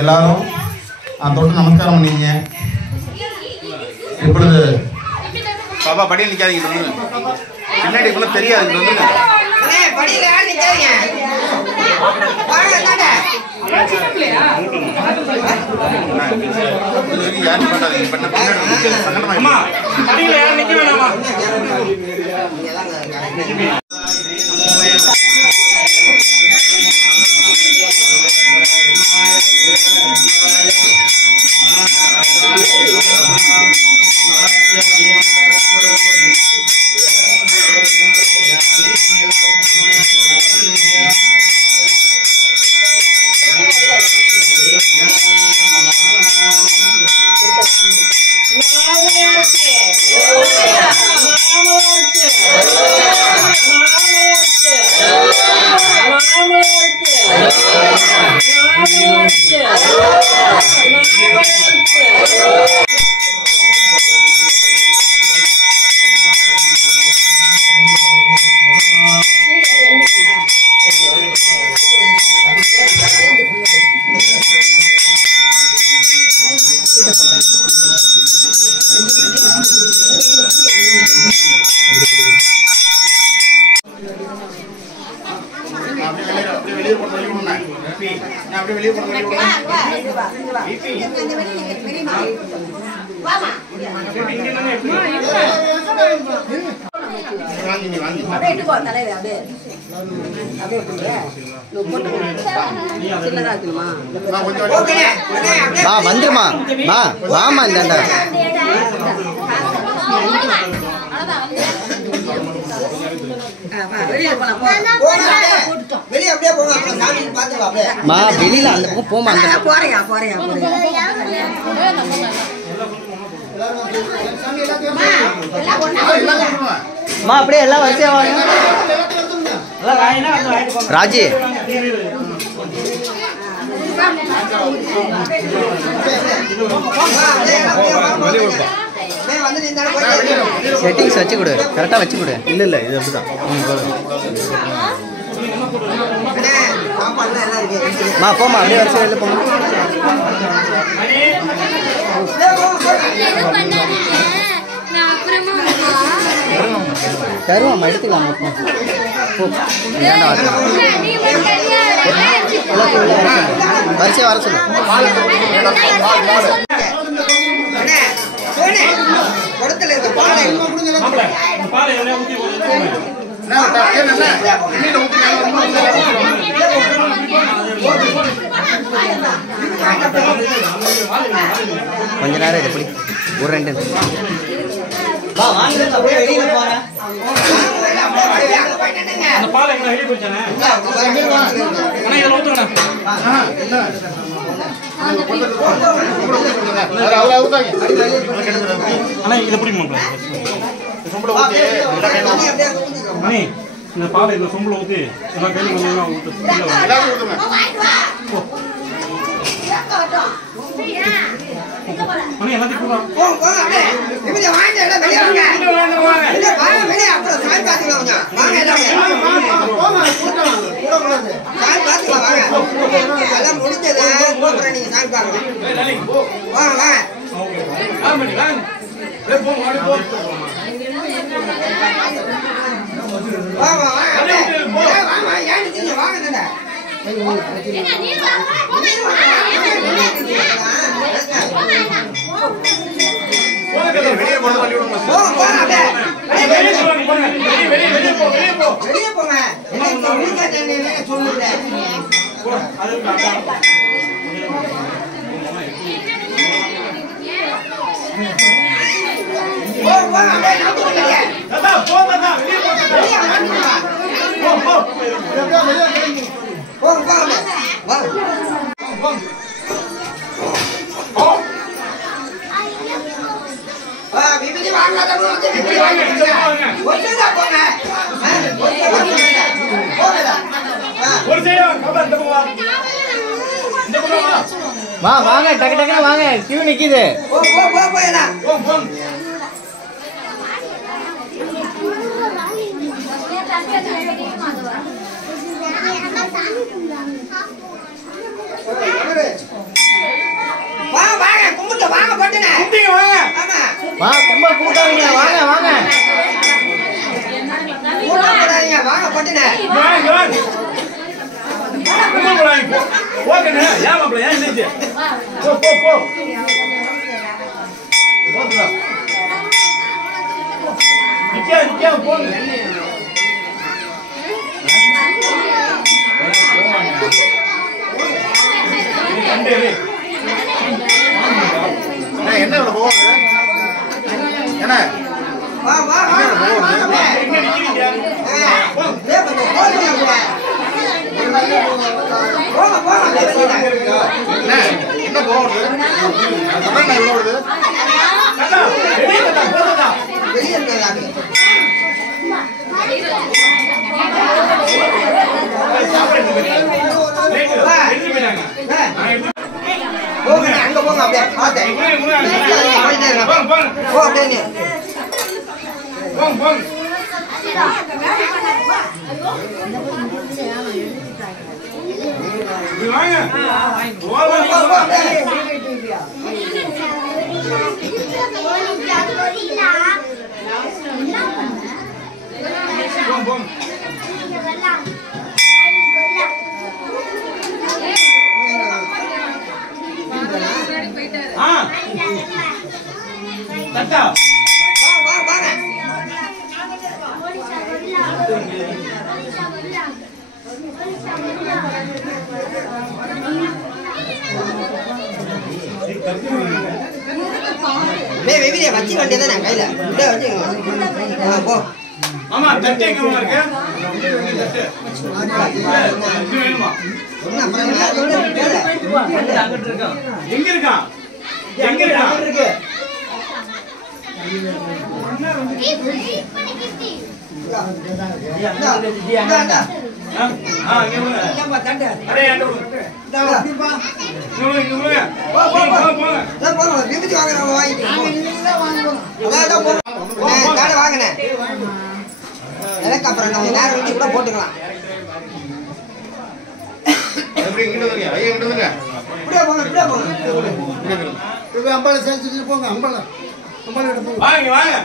எல்லாரும் தொட்டு நமஸ்காரம் பண்ணீங்க. இப்பொழுது பாபா படியில் நிக்காதீங்க, பின்னாடி கூட தெரியாது. யாரும் பண்ணாதீங்க, மா வந்துருமா மா வாமா இந்தாண்டா மா வெளியில அந்த பக்கம் போமா அந்த மா அப்படியே எல்லாம் வரிசையா வாங்க ராஜி செட்டிங்ஸ் வச்சு கொடு கரெக்டாக வச்சு கொடு இல்லை இல்லை இது அப்படிதான் மா போமா அப்படியே வரிசை வெளில போமா தருவாம்மா எடுத்துக்கலாம் வரிசை வர சொல்லு கொஞ்ச நேரம் எப்படி ஒரு 2 இந்த பாலை இந்த சொம்புல ஊத்தி எல்லாம் கையில வாங்க டக்கு டக்குன்னு வாங்க கியூ நிக்குது என்ன போகுது என்ன என்ன போகுது அங்க போங்க அப்படியே பார்த்தேன் போ அப்படியே வெவிலியை வச்சு வேண்டியதானே கையில இப்படியே வச்சுக்கோங்க. போ ஆமா தட்டு எங்க இருக்கு வேணுமா எங்க இருக்கான் எங்க இருக்கு வாங்கினேன் எனக்கு அப்புறம் நம்ம நேரம் வச்சு கூட போட்டுக்கலாம். இப்படியே போங்க இப்படியே போங்க அம்பாளை சேர்த்துட்டு போங்க. அம்பாளை வாங்க வாங்க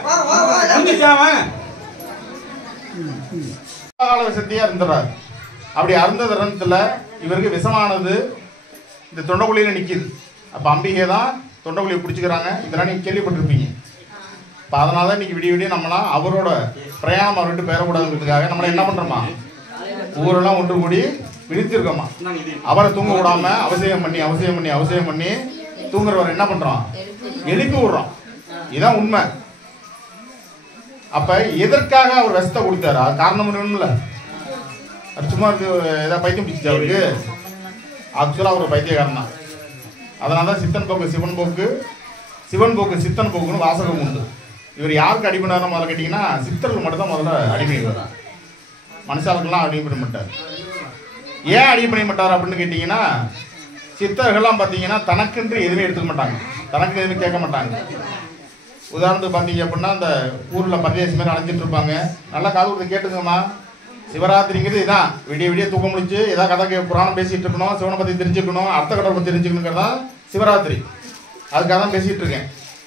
விஷத்தையா இருந்துறாரு. அப்படி அருந்த தருணத்துல இவருக்கு விஷமானது இந்த தொண்டைக்குழியில நிக்குது. அப்ப அம்பிகை தான் தொண்டைக்குழியை பிடிச்சிக்கிறாங்க. இதெல்லாம் நீங்க கேள்விப்பட்டிருப்பீங்க. இப்போ அதனால தான் இன்னைக்கு விடிய விடிய நம்மளாம் அவரோட பிரயாணம் அவர்கிட்ட பெறக்கூடாதுங்கிறதுக்காக நம்மள என்ன பண்றோமா ஊரெல்லாம் ஒன்று கூடி விழித்திருக்கோமா. அவரை தூங்க விடாம அவசியம் பண்ணி தூங்குறவர் என்ன பண்றோம் எழுப்பி விடுறோம். இதுதான் உண்மை. அப்ப எதற்காக அவர் விஷத்தை கொடுத்தாரு? அது காரணம் ஒண்ணுமில்ல. அது சும்மா ஏதாவது பைத்தியம் பிடிச்சிச்சு அவருக்கு. ஆக்சுவலா அவர் பைத்தியக்காரன் தான். அதனால தான் சித்தன் போக்கு சிவன் போக்கு, சிவன் போக்கு சித்தன் போக்குன்னு வாசகம் உண்டு. இவர் யாருக்கு அடிபடாத முதல்ல கேட்டீங்கன்னா சித்தர்கள் மட்டும் தான் முதல்ல அடிபணிவார். மனுஷாளுக்கெல்லாம் அடிபட மாட்டார். ஏன் அடிபணி மாட்டார் அப்படின்னு கேட்டீங்கன்னா சித்தர்கள்லாம் பார்த்தீங்கன்னா தனக்கென்று எதுவுமே எடுத்துக்க மாட்டாங்க, தனக்கு எதுவுமே கேட்க மாட்டாங்க. உதாரணத்துக்கு பார்த்தீங்க அப்படின்னா அந்த ஊரில் பரதேசி மாதிரி அலைஞ்சிட்டு இருப்பாங்க. நல்லா காது கொடுத்து கேட்டுங்கம்மா, சிவராத்திரிங்கிறது இதான். விடிய விடிய தூக்கம் முடிச்சு ஏதாவது கதை புராணம் பேசிட்டு இருக்கணும், சிவனை பற்றி தெரிஞ்சுக்கணும், அர்த்த கடவுளை பற்றி தெரிஞ்சுக்கணுங்கிறதான் சிவராத்திரி. அதுக்காக தான் பேசிகிட்டு இருக்கேன்.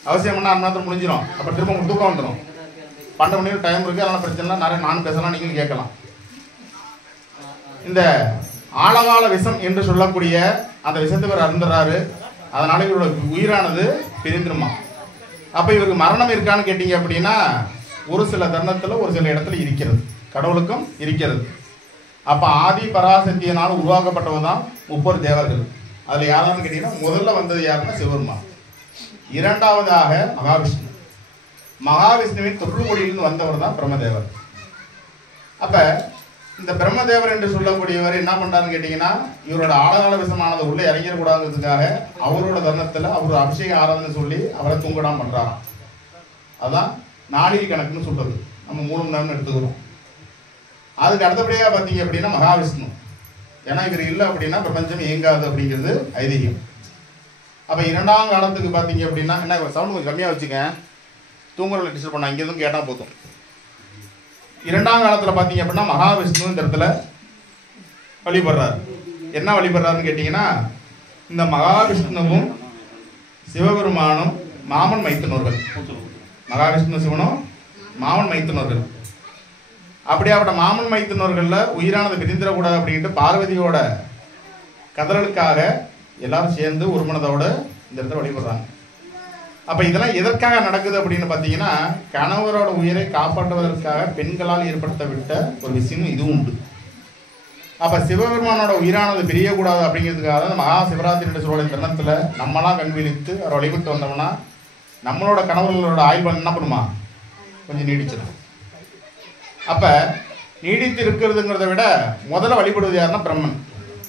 அவசியம் பண்ணால் 1 நேரத்தில் முடிஞ்சிடும். அப்போ திரும்ப உங்களுக்கு தூக்கம் வந்துடும். 12 மணி டைம் இருக்குது. அதெல்லாம் பிரச்சனை நிறைய நானும் பேசலாம், நீங்களும் கேட்கலாம். இந்த ஆழகால விஷம் என்று சொல்லக்கூடிய அந்த விஷத்தை இவர் அருந்துறாரு. அதனால இவரோட உயிரானது பிரிந்துருமா. அப்போ இவருக்கு மரணம் இருக்கான்னு கேட்டீங்க அப்படின்னா ஒரு சில தருணத்தில் ஒரு சில இடத்துல இருக்கிறது, கடவுளுக்கும் இருக்கிறது. அப்போ ஆதி பராசக்தியினால் உருவாக்கப்பட்டவர் தான் 30 தேவர்கள். அதில் யாரான்னு கேட்டீங்கன்னா முதல்ல வந்தது யாருன்னா சிவபெருமான். இரண்டாவதாக மகாவிஷ்ணு. மகாவிஷ்ணுவின் தொற்றுக்கொடியிலிருந்து வந்தவர் தான் பிரம்மதேவர். அப்போ இந்த பிரம்மதேவர் என்று சொல்லக்கூடியவர் என்ன பண்ணுறாருன்னு கேட்டிங்கன்னா இவரோட ஆழகால விஷமானது உள்ளே இறங்கிடக்கூடாதுங்கிறதுக்காக அவரோட தருணத்தில் அவர் அபிஷேக ஆராதனை சொல்லி அவரை தூங்கடாமல் பண்ணுறாராம். அதுதான் நாளிகை கணக்குன்னு சொல்கிறது. நம்ம 3 மணி நேரம் எடுத்துக்கிறோம். அதுக்கு அடுத்தபடியாக பார்த்தீங்க அப்படின்னா மகாவிஷ்ணு. ஏன்னா இவர் இல்லை அப்படின்னா பிரபஞ்சம் இயங்காது அப்படிங்கிறது ஐதீகம். அப்போ 2ஆம் காலத்துக்கு பார்த்தீங்க அப்படின்னா என்ன சவுண்ட் கொஞ்சம் கம்மியாக வச்சுக்க, தூங்குறவங்களை டிஸ்டர்ப் பண்ண இங்கே எதுவும் கேட்டால் போதும். 2ஆம் காலத்தில் பார்த்தீங்க அப்படின்னா மகாவிஷ்ணு இந்த இடத்துல வழிபடுறாரு. என்ன வழிபடுறாருன்னு கேட்டிங்கன்னா இந்த மகாவிஷ்ணுவும் சிவபெருமானும் மாமன் மைத்துனர்கள். மகாவிஷ்ணு சிவனும் மாமன் மைத்துனர்கள். அப்படியாப்பட்ட மாமன் மைத்துனர்களில் உயிரானது பிரிந்திடக்கூடாது அப்படின்ட்டு பார்வதியோட கதறலுக்காக எல்லாரும் சேர்ந்து ஒரு மனதோடு இந்த இடத்துல வழிபடுறாங்க. அப்போ இதெல்லாம் எதற்காக நடக்குது அப்படின்னு பார்த்தீங்கன்னா கணவரோட உயிரை காப்பாற்றுவதற்காக பெண்களால் ஏற்படுத்தப்பட்ட ஒரு விஷயம் இதுவும் உண்டு. அப்போ சிவபெருமானோட உயிரானது பிரியக்கூடாது அப்படிங்கிறதுக்காக மகா சிவராத்திரி சொல்லுடைய தருணத்தில் நம்மளாம் கண் விழித்து அவர் வழிபட்டு வந்தோம்னா நம்மளோட கணவர்களோட ஆயுள் என்ன பண்ணுமா கொஞ்சம் நீடிச்சிடும். அப்போ நீடித்து இருக்கிறதுங்கிறத விட முதல்ல வழிபடுவது யாருன்னா பிரம்மன்.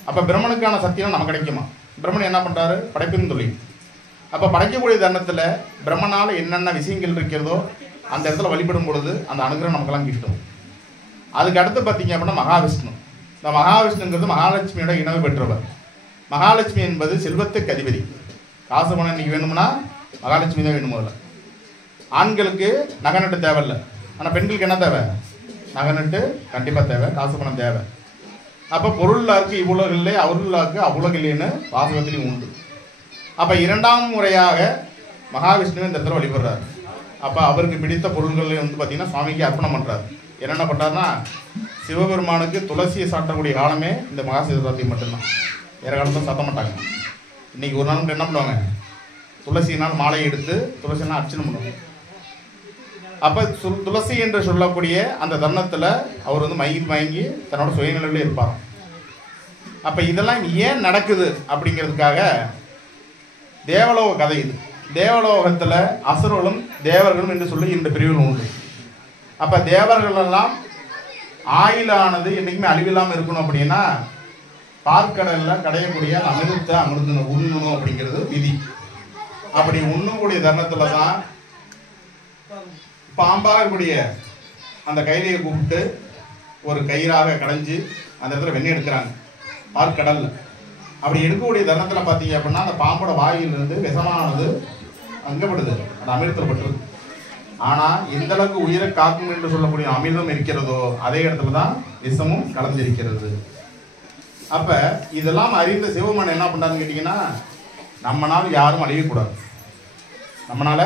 அப்போ பிரம்மனுக்கான சத்தியம் நமக்கு கிடைக்குமா? பிரம்மன் என்ன பண்ணுறாரு? படைப்பின் தொழில். அப்போ படைக்கக்கூடிய தருணத்தில் பிரம்மனால் என்னென்ன விஷயங்கள் இருக்கிறதோ அந்த இடத்துல வழிபடும் பொழுது அந்த அனுகிரகம் நமக்கெல்லாம் கிட்டும். அதுக்கு அடுத்து பார்த்தீங்க அப்படின்னா மகாவிஷ்ணு. இந்த மகாவிஷ்ணுங்கிறது மகாலட்சுமியோட இணவு பெற்றவர். மகாலட்சுமி என்பது செல்வத்துக்கு அதிபதி. காசு பணம் இன்னைக்கு வேணும்னா மகாலட்சுமி தான் வேணும். முதல்ல ஆண்களுக்கு நகை நட்டு தேவையில்லை, ஆனால் பெண்களுக்கு என்ன தேவை? நகை நட்டு கண்டிப்பாக தேவை, காசு பணம் தேவை. அப்போ பொருளாக்கு இவ்வுலகில்லை அவருளாக்கு அவ்வுலகில்லைன்னு வாசகத்திலையும் உண்டு. அப்போ 2ஆம் முறையாக மகாவிஷ்ணுவை இந்த இடத்துல வழிபடுறாரு. அப்போ அவருக்கு பிடித்த பொருள்கள் வந்து பார்த்திங்கன்னா சுவாமிக்கு அர்ப்பணம் பண்ணுறாரு. என்னென்ன பண்ணுறாருன்னா சிவபெருமானுக்கு துளசியை சாட்டக்கூடிய காலமே இந்த மகா சிவராத்திரி மட்டும்தான். வேறு காலத்தில் சாத்த மாட்டாங்க. இன்றைக்கி ஒரு நாள் மட்டும் என்ன பண்ணுவாங்க? துளசியினால் மாலையை எடுத்து துளசினால் அர்ச்சனை பண்ணுவாங்க. அப்போ துளசி என்று சொல்லக்கூடிய அந்த தருணத்தில் அவர் வந்து மயங்கி தன்னோட சுயநிலையிலே இருப்பார். அப்போ இதெல்லாம் ஏன் நடக்குது அப்படிங்கிறதுக்காக தேவலோக கதை இது. தேவலோகத்தில் அசுரர்களும் தேவர்களும் என்று சொல்லி 2 பிரிவுகள் உண்டு. அப்போ தேவர்கள் எல்லாம் ஆயிலானது என்றைக்குமே அழிவில்லாமல் இருக்கணும் அப்படின்னா பார்க்கடலில் கடையக்கூடிய அமிர்தத்தை உண்ணணும் அப்படிங்கிறது விதி. அப்படி உண்ணக்கூடிய தருணத்தில் தான் பாம்பாக இருக்கக்கூடிய அந்த கைதியை கூப்பிட்டு ஒரு கயிறாக கடைஞ்சி அந்த இடத்துல வெண்ணெய் எடுக்கிறாங்க பார்க்கடலில். அப்படி எடுக்கக்கூடிய தருணத்தில் பார்த்தீங்க அப்படின்னா அந்த பாம்போட வாயிலிருந்து விஷமானது அங்கப்படுது, அந்த அமிர்தத்தில் பட்டுருது. ஆனால் எந்த அளவுக்கு உயிரை காக்கும் என்று சொல்லக்கூடிய அமிர்தம் இருக்கிறதோ அதே இடத்துல தான் விஷமும் கலந்திருக்கிறது. அப்போ இதெல்லாம் அறிந்த சிவபெருமான் என்ன பண்ணுறாருன்னு கேட்டிங்கன்னா, நம்மளால் யாரும் அழியக்கூடாது, நம்மளால்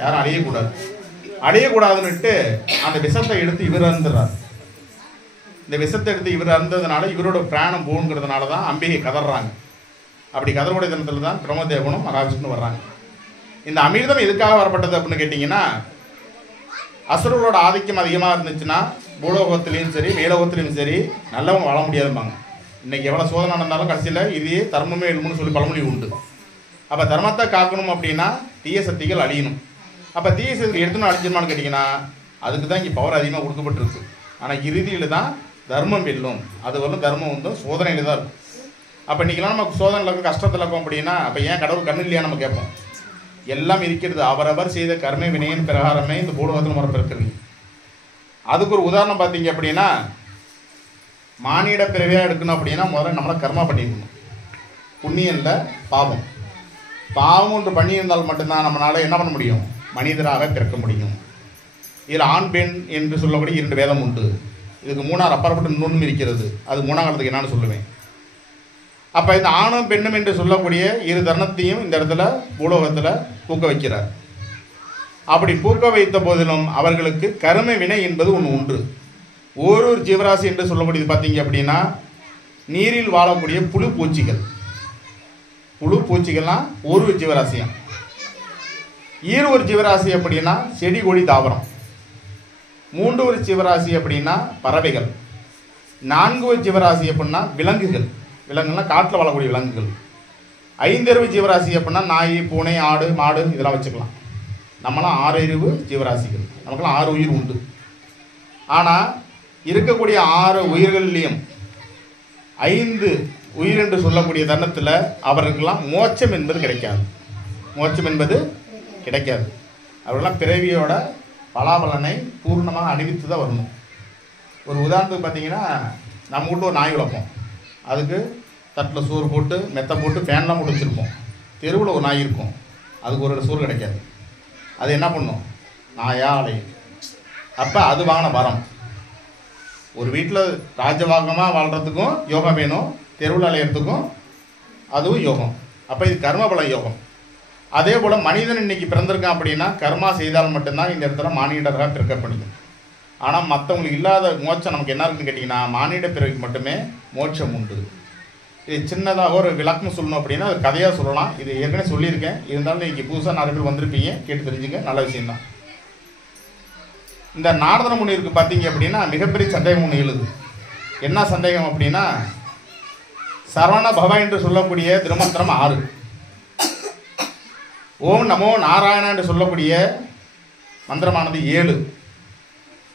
யாரும் அழியக்கூடாதுன்னுட்டு அந்த விஷத்தை எடுத்து இவர் அருந்துறார். இந்த விஷத்தை எடுத்து இவர் அருந்ததுனால இவரோட பிராணம் போகுங்கிறதுனால தான் அம்பிகை கதறாங்க. அப்படி கதறக்கூடிய தினத்தில் தான் பிரம்மதேவனும் மகாவிஷ்ணு வர்றாங்க. இந்த அமிர்தம் எதுக்காக வரப்பட்டது அப்படின்னு கேட்டிங்கன்னா, அசுரர்களோட ஆதிக்கம் அதிகமாக இருந்துச்சுன்னா பூலோகத்திலையும் சரி மேலோகத்திலையும் சரி நல்லவங்க வாழ முடியாதும்பாங்க. இன்றைக்கி எவ்வளோ சோதனை நடந்தாலும் கடைசியில் இதே தர்மமே எழுமுன்னு சொல்லி பழமொழி உண்டு. அப்போ தர்மத்தை காக்கணும் அப்படின்னா தீய சக்திகள் அழியணும். அப்போ தீய சக்திகள் எடுத்துன்னு அழிஞ்சிருமான்னு கேட்டிங்கன்னா அதுக்கு தான் இங்கே பவர் அதிகமாக கொடுக்கப்பட்டிருக்கு. ஆனால் இறுதியில் தான் தர்மம் வெல்லும். அது வரலும் தர்மம் வந்து சோதனையில் தான் இருக்கும். அப்போ இன்றைக்கெல்லாம் நமக்கு சோதனையில் இருக்கும், கஷ்டத்தில் இருக்கும் அப்படின்னா அப்போ ஏன் கடவுள் கண்ணு இல்லையா நம்ம கேட்போம். எல்லாம் இருக்கிறது, அவரவர் செய்த கர்ம வினையின் பிரகாரமே இந்த பூலோகத்தில் முறைப்பிருக்கிறது. அதுக்கு ஒரு உதாரணம் பார்த்தீங்க அப்படின்னா, மானிட பிறவியாக எடுக்கணும் அப்படின்னா முதல்ல நம்மளை கர்மா பண்ணியிருக்கணும். புண்ணியம் இல்லை பாவம். பாவம் ஒன்று பண்ணியிருந்தால் மட்டும்தான் நம்மளால் என்ன பண்ண முடியும், மனிதராக பிறக்க முடியும். இதில் ஆண் பெண் என்று சொல்லக்கூடிய 2 வேதம் உண்டு. இதுக்கு 3ஆர் அப்பாற்பட்டு இன்னொன்றும் இருக்கிறது. அது 3ஆம் காலத்துக்கு என்னன்னு சொல்லுவேன். அப்போ இந்த ஆணும் பெண்ணும் என்று சொல்லக்கூடிய 2 தருணத்தையும் இந்த இடத்துல பூலோகத்தில் பூக்க வைக்கிறார். அப்படி பூக்க வைத்த போதிலும் அவர்களுக்கு கர்ம வினை என்பது ஒன்று உண்டு. ஒரு ஜீவராசி என்று சொல்லக்கூடியது பார்த்தீங்க அப்படின்னா நீரில் வாழக்கூடிய புழு பூச்சிகள்லாம் ஒரு ஜீவராசியம். ஒரு ஜீவராசி அப்படின்னா செடி கொடி தாவரம். 3 ஜீவராசி அப்படின்னா பறவைகள். 4 ஜீவராசி அப்படின்னா விலங்குகள்லாம் காட்டில் வாழக்கூடிய விலங்குகள். 5 ஜீவராசி அப்படின்னா நாய், பூனை, ஆடு, மாடு இதெல்லாம் வச்சுக்கலாம். நம்மளாம் 6 ஜீவராசிகள், நமக்கெல்லாம் 6 உயிர் உண்டு. ஆனால் இருக்கக்கூடிய 6 உயிர்கள்லேயும் 5 உயிர் என்று சொல்லக்கூடிய தருணத்தில் அவர்களுக்கெல்லாம் மோட்சம் என்பது கிடைக்காது. அவர்களெல்லாம் பிறவியோட பலாபலனை பூர்ணமாக அணிவித்து தான் வரணும். ஒரு உதாரணத்துக்கு பார்த்தீங்கன்னா, நம்ம வீட்டில் ஒரு நாய் வளர்ப்போம். அதுக்கு தட்டில் சோறு போட்டு மெத்தை போட்டு ஃபேன்லாம் போட்டு வச்சுருப்போம். தெருவில் ஒரு நாய் இருக்கும், அதுக்கு ஒரு சோறு கிடைக்காது. அது என்ன பண்ணும், நாயா அலையும். அப்போ அது வாங்கின வரம். ஒரு வீட்டில் ராஜவாகமாக வாழ்கிறதுக்கும் யோகம் வேணும், தெருவில் அலையிறதுக்கும் அதுவும் யோகம். அப்போ இது கர்மபலம் யோகம். அதே போல் மனிதன் இன்னைக்கு பிறந்திருக்கான் அப்படின்னா கர்மா செய்தால் மட்டும்தான் இந்த இடத்துல மானிடராக பிறக்க முடியும். ஆனால் மற்றவங்களுக்கு இல்லாத மோட்சம் நமக்கு என்ன இருக்குன்னு கேட்டிங்கன்னா, மானிட பிறவிக்கு மட்டுமே மோட்சம் உண்டு. இது சின்னதாக ஒரு விளக்கம் சொல்லணும் அப்படின்னா அது கதையாக சொல்லலாம். இது ஏற்கனவே சொல்லியிருக்கேன். இருந்தாலும் இன்றைக்கி புதுசாக நிறைய பேர் வந்திருப்பீங்க, கேட்டு தெரிஞ்சுங்க, நல்ல விஷயம்தான். இந்த நாரத முனிவருக்கு பார்த்தீங்க அப்படின்னா மிகப்பெரிய சந்தேகம் ஒன்று எழுது. என்ன சந்தேகம் அப்படின்னா, சரவண பவ என்று சொல்லக்கூடிய திருமந்திரம் 6, ஓம் நமோ நாராயணா என்று சொல்லக்கூடிய மந்திரமானது 7.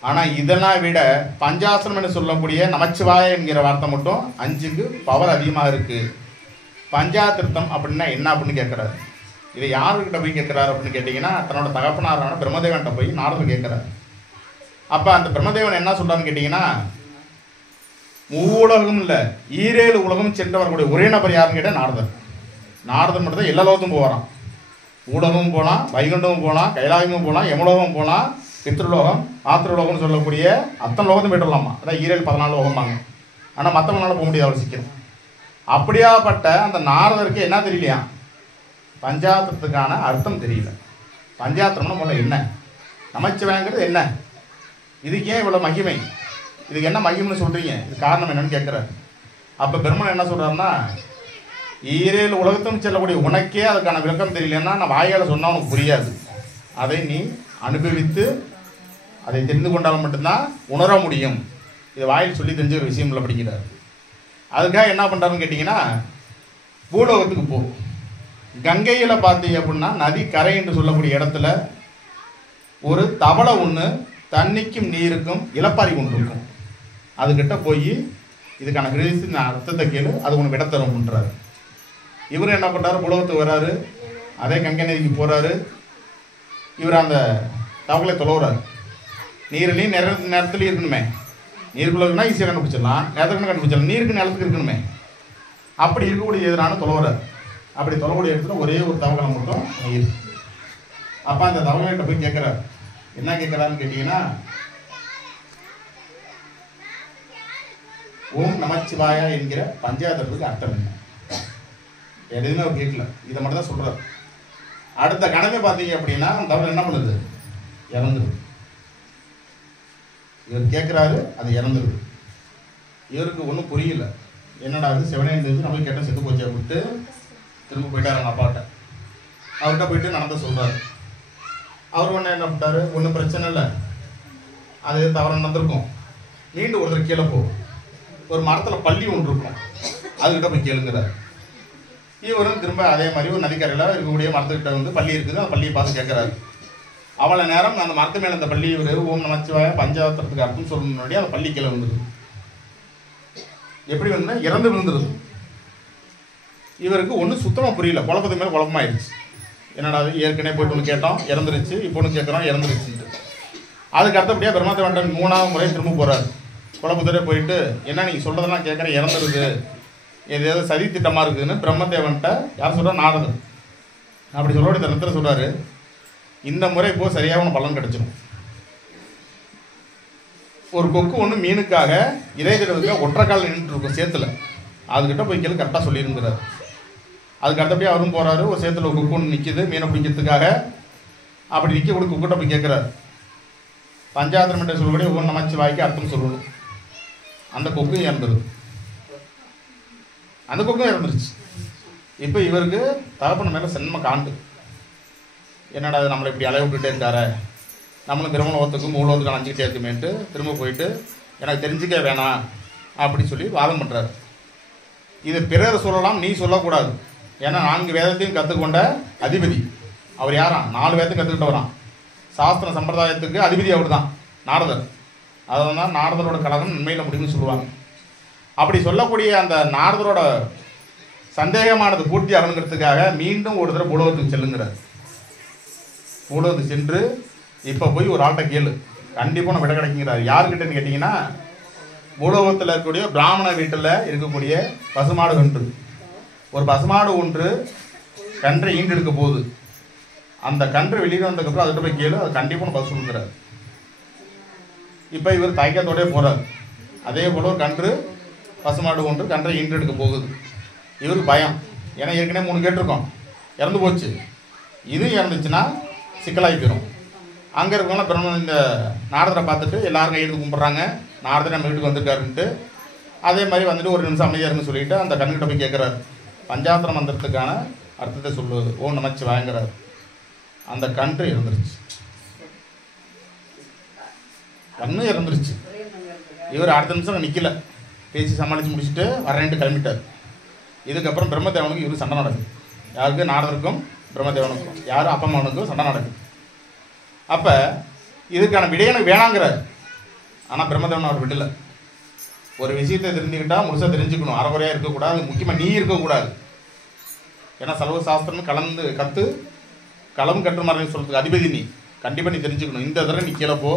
ஆனால் இதெல்லாம் விட பஞ்சாசனம் என்று சொல்லக்கூடிய நமச்சிவாய என்கிற வார்த்தை மட்டும் 5க்கு பவர் அதிகமாக இருக்குது. பஞ்சாதிருத்தம் அப்படின்னா என்ன அப்படின்னு கேட்குறாரு. இதை யாருக்கிட்ட போய் கேட்குறாரு அப்படின்னு கேட்டிங்கன்னா, தன்னோட தகப்பனாரான பிரம்மதேவன்கிட்ட போய் நாரதர் கேட்குறாரு. அப்போ அந்த பிரம்மதேவன் என்ன சொல்கிறான்னு கேட்டிங்கன்னா, உலகம் இல்லை 7 உலகம் சென்று வரக்கூடிய ஒரே நபர் யாருன்னு கேட்டால் நாரதர் மட்டும் தான் எல்லா லோகத்தும் போகிறான். ஊடகமும் போகலாம், வைகுண்டமும் போகலாம், கைலாயமும் போகலாம், யமலோகம் போகலாம், பித்ருலோகம், ஆத்திரலோகம்னு சொல்லக்கூடிய அத்தனை லோகத்தையும் போய்ட்டு வரலாமா. அதான் 14 லோகம்பாங்க. ஆனால் மற்றவங்களால போக முடியாது, அவ்வளோ சீக்கிரம். அப்படியாப்பட்ட அந்த நாரதருக்கு என்ன தெரியலையா, பஞ்சாத்திரத்துக்கான அர்த்தம் தெரியல. பஞ்சாத்திரம்னா முதல்ல என்ன, நமச்சிவாயங்கிறது என்ன, இதுக்கு ஏன் இவ்வளோ மகிமை, இதுக்கு என்ன மகிமைன்னு சொல்கிறீங்க, இது காரணம் என்னன்னு கேட்குறாரு. அப்போ பெருமன் என்ன சொல்கிறாருன்னா, 7 உலகத்தும் செல்லக்கூடிய உனக்கே அதுக்கான விளக்கம் தெரியலன்னா நான் வாயால் சொன்னால் உனக்கு புரியாது. அதை நீ அனுபவித்து அதை தெரிந்து கொண்டால் மட்டும்தான் உணர முடியும். இது வாயில் சொல்லி தெரிஞ்ச ஒரு விஷயம் இல்லை அப்படிங்கிறார். அதுக்காக என்ன பண்ணுறாருன்னு கேட்டிங்கன்னா, பூலோகத்துக்கு போ. கங்கையில் பார்த்தீங்க அப்படின்னா நதி கரை என்று சொல்லக்கூடிய இடத்துல ஒரு தவளை ஒன்று தண்ணிக்கும் நீருக்கும் இலப்பாரி ஒன்று இருக்கும். அதுக்கிட்ட போய் இதுக்கான கிரேசி அர்த்தத்தை கேளு, அது ஒன்று விட தரும்ன்றாரு. இவர் என்ன பண்ணுறாரு, புலகத்துக்கு வர்றாரு, அதே கங்கை நதிக்கு போகிறாரு. இவர் அந்த தவளை தொலைவுறாரு. நீர்லேயும் நேரத்துலையும் இருக்கணுமே, நீருக்குள்ளா ஈஸியாக கண்டுபிடிச்சிடலாம், நேரத்துக்கு கண்டுபிடிச்சிடலாம், நீருக்கு நிலத்துக்கு இருக்கணுமே. அப்படி இருக்கக்கூடிய எதிரான தொலைவுறாரு. அப்படி தொலைக்கூடிய இடத்துல ஒரே ஒரு தவளை மட்டும் நீர். அப்போ அந்த தவளைகிட்ட போய் கேட்குறாரு. என்ன கேட்குறாருன்னு கேட்டிங்கன்னா, ஓம் நமச்சிவாயா என்கிற பஞ்சாயத்துக்கு அர்த்தம் என்ன? எதுவுமே அவர் கேட்கல, இதை மட்டும் தான் சொல்கிறார். அடுத்த கணமே பார்த்தீங்க அப்படின்னா அந்த தவளை என்ன பண்ணுது, இறந்துருது. இவர் கேட்குறாரு, அது இறந்துருது. இவருக்கு ஒன்றும் புரியல, என்னடா அது சிவனே இருந்துச்சு, நம்ம கேட்டால் செத்து போச்சு அப்படின்ட்டு திரும்ப போயிட்டார் அவங்க அப்பாட்ட. அவர்கிட்ட போயிட்டு நடந்த சொல்கிறாரு. அவர் ஒன்று என்ன பண்ணிட்டாரு, ஒன்றும் பிரச்சனை இல்லை, அது தவறு நடந்திருக்கும், மீண்டும் ஒருத்தர் கீழே போகும், ஒரு மரத்தில் பள்ளி ஒன்று இருக்கும், அதுக்கிட்ட போய் கேளுங்கிறார். இவரும் திரும்ப அதே மாதிரி ஒரு நதிக்கரையில் இருக்கக்கூடிய மரத்துக்கிட்ட வந்து பள்ளி இருக்குது, அந்த பள்ளியை பார்த்து கேட்குறாரு. அவ்வளோ நேரம் அந்த மரத்து மேலே அந்த பள்ளி ஒரு ஓம் நமச்சிவாய பஞ்சாயத்துக்கு அர்த்தம் சொல்லணும், முன்னாடி அந்த பள்ளி கீழே வந்துடுது. எப்படி வந்து இறந்து விழுந்துருது. இவருக்கு ஒன்றும் சுத்தமாக புரியல, குழப்பத்துக்கு மேலே குழப்பமாயிடுச்சு. என்னடா அது, ஏற்கனவே போயிட்டு ஒன்று கேட்டோம் இறந்துருச்சு, இப்போ ஒன்று கேட்குறோம் இறந்துருச்சுட்டு. அதுக்கு அடுத்தபடியாக பிரம்மதேவன் 3ஆவது முறை திரும்ப போகிறார். குழப்பத்தோட போயிட்டு, என்ன நீங்கள் சொல்கிறதெல்லாம் கேட்குறேன், இறந்துருது, எதாவது சதி திட்டமாக இருக்குதுன்னு பிரம்மதேவன்கிட்ட யார் சொல்கிறா, நாரதன். அப்படி சொல்லக்கூடிய தருணத்தில் சொல்கிறாரு, இந்த முறை இப்போ சரியான பலன் கிடைச்சிடும். ஒரு கொக்கு ஒன்று மீனுக்காக இறைக்கிறதுக்கு ஒற்றைக்கால் நின்றுட்டு இருக்கும் சேத்துல, அதுக்கிட்ட போய் கேள்வி கரெக்டாக சொல்லியிருக்கிறார். அதுக்கு அடுத்தபடியாக அவரும் போகிறாரு, ஒரு சேத்துல ஒரு கொக்கு ஒன்று நிற்கிது மீனை பிடிக்கிறதுக்காக. அப்படி நிற்கக்கூடிய கொக்கிட்ட போய் கேட்குறாரு, பஞ்சாயத்து மட்டும் சொல்லக்கூடிய ஓம் நமச்சிவாய்க்கு அர்த்தம் சொல்லணும். அந்த கொக்கும் இறந்துருது, அந்த கொக்கும் இறந்துருச்சு. இப்போ இவருக்கு தகப்பன மேலே சென்ம காண்டு, என்னடா அது நம்மளை இப்படி அலைய விட்டுட்டே இருக்காரு, நம்மளும் பிரம்மலோகத்துக்கும் மூலோகத்துக்கும் அலைஞ்சிக்கிட்டே இருக்குமேன்ட்டு திரும்ப போயிட்டு எனக்கு தெரிஞ்சிக்க வேணாம் அப்படி சொல்லி வாதம் பண்ணுறாரு. இது பிறர் சொல்லலாம், நீ சொல்லக்கூடாது. ஏன்னா 4 வேதத்தையும் கற்றுக்கொண்ட அதிபதி அவர். யாராம்? 4 வேதத்தையும் கற்றுக்கிட்டு வரான். சாஸ்திர சம்பிரதாயத்துக்கு அதிபதி அவர் தான், நாரதர். அதனால தான் நாரதரோட கழகம் நன்மையில் முடியும்னு சொல்லுவாங்க. அப்படி சொல்லக்கூடிய அந்த நாரதரோட சந்தேகமானது பூர்த்தி ஆகணுங்கிறதுக்காக மீண்டும் ஒரு தடவை பூலோகத்துக்கு செல்லுங்கிறார். பூலோகத்துக்கு சென்று இப்போ போய் ஒரு ஆள்கிட்ட கேளு, கண்டிப்பாக நம்ம விட கிடைக்குங்கிறார். யாருக்கிட்டன்னு கேட்டிங்கன்னா, பூலோகத்தில் இருக்கக்கூடிய பிராமண வீட்டில் இருக்கக்கூடிய பசுமாடு கன்று. ஒரு பசுமாடு ஒன்று கன்றை ஈண்டெடுக்க போகுது. அந்த கன்று வெளியில் வந்ததுக்கப்புறம் அதுக்கிட்ட போய் கேளு, அது கண்டிப்பாக பதில் சொல்லுங்கிறார். இப்போ இவர் தயக்கத்தோடய போகிறார். அதே போல் ஒரு கன்று பசுமாடு ஒன்று கன்றை ஈண்டெடுக்க போகுது. இவருக்கு பயம், ஏன்னா ஏற்கனவே 3 கேட்டிருக்கோம், இறந்து போச்சு, இது இறந்துச்சுன்னா சிக்கலாகி போயிடும். அங்கே இருக்கவங்களாம் பிறகு இந்த நாரதரை பார்த்துட்டு எல்லாரும் கையெழுத்து கும்பிட்றாங்க, நாரதர் நம்ம வீட்டுக்கு வந்திருக்காருன்ட்டு. அதே மாதிரி வந்துட்டு ஒரு நிமிஷம் அமைதியாக இருக்குன்னு சொல்லிட்டு அந்த கண்ணுக்கிட்ட போய் கேட்குறாரு, பஞ்சாத்திர மந்திரத்துக்கான அர்த்தத்தை சொல்லு, ஓம் நமச்சிவாயங்கிறார். அந்த கன்று இறந்துருச்சு, கண்ணு இறந்துருச்சு. இவர் அடுத்த நிமிஷம் நிற்கல, பேசி சமாளித்து முடிச்சுட்டு வரேன்ட்டு கிளம்பிட்டார். இதுக்கப்புறம் பிரம்மதேவனுக்கு இவருக்கு சண்டை நடக்குது. யாருக்கு? நாரதருக்கும் பிரம்மதேவனுக்கும், யாரும் அப்பா அம்மாவனுக்கும் சண்டை நடக்குது. அப்போ இதுக்கான விடையை எனக்கு வேணாங்கிறார். ஆனால் பிரம்மதேவன் அவர் விடலை. ஒரு விஷயத்தை தெரிஞ்சுக்கிட்டால் முழுசாக தெரிஞ்சுக்கணும், அறகுறையாக இருக்கக்கூடாது, முக்கியமாக நீ இருக்கக்கூடாது. ஏன்னா சர்வ சாஸ்திரம்னு கலந்து களம் கற்று மறைன்னு சொல்கிறதுக்கு அதிபதி நீ, கண்டிப்பாக நீ தெரிஞ்சுக்கணும். இந்த தடவை நீ கீழே போ,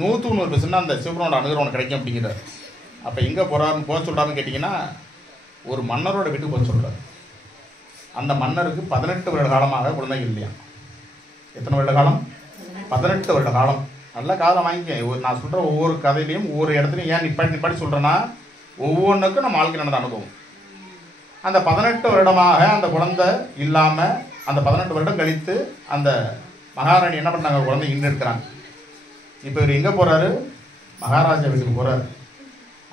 100% அந்த சிவனோட அனுகிரகம் கிடைக்கும் அப்படிங்கிறார். அப்போ எங்கே போகிறாருன்னு போக சொல்கிறாருன்னு கேட்டிங்கன்னா, ஒரு மன்னரோட வீட்டுக்கு போக சொல்கிறார். அந்த மன்னருக்கு 18 வருட காலமாக குழந்தைகள் இல்லையா. எத்தனை வருட காலம்? 18 வருட காலம். நல்ல காலம் வாங்கிக்க. நான் சொல்கிற ஒவ்வொரு கதையிலையும் ஒவ்வொரு இடத்துலையும் ஏன் நிப்பாட்டி சொல்கிறேன்னா, ஒவ்வொன்றுக்கும் நம்ம வாழ்க்கை நடந்த அனுபவம். அந்த 18 வருடமாக அந்த குழந்தை இல்லாமல் அந்த 18 வருடம் கழித்து அந்த மகாராணி என்ன பண்ணாங்க, குழந்தை ஈண்டெடுக்கிறாங்க. இப்போ இவர் எங்கே போகிறாரு? மகாராஜா வீட்டுக்கு போகிறாரு.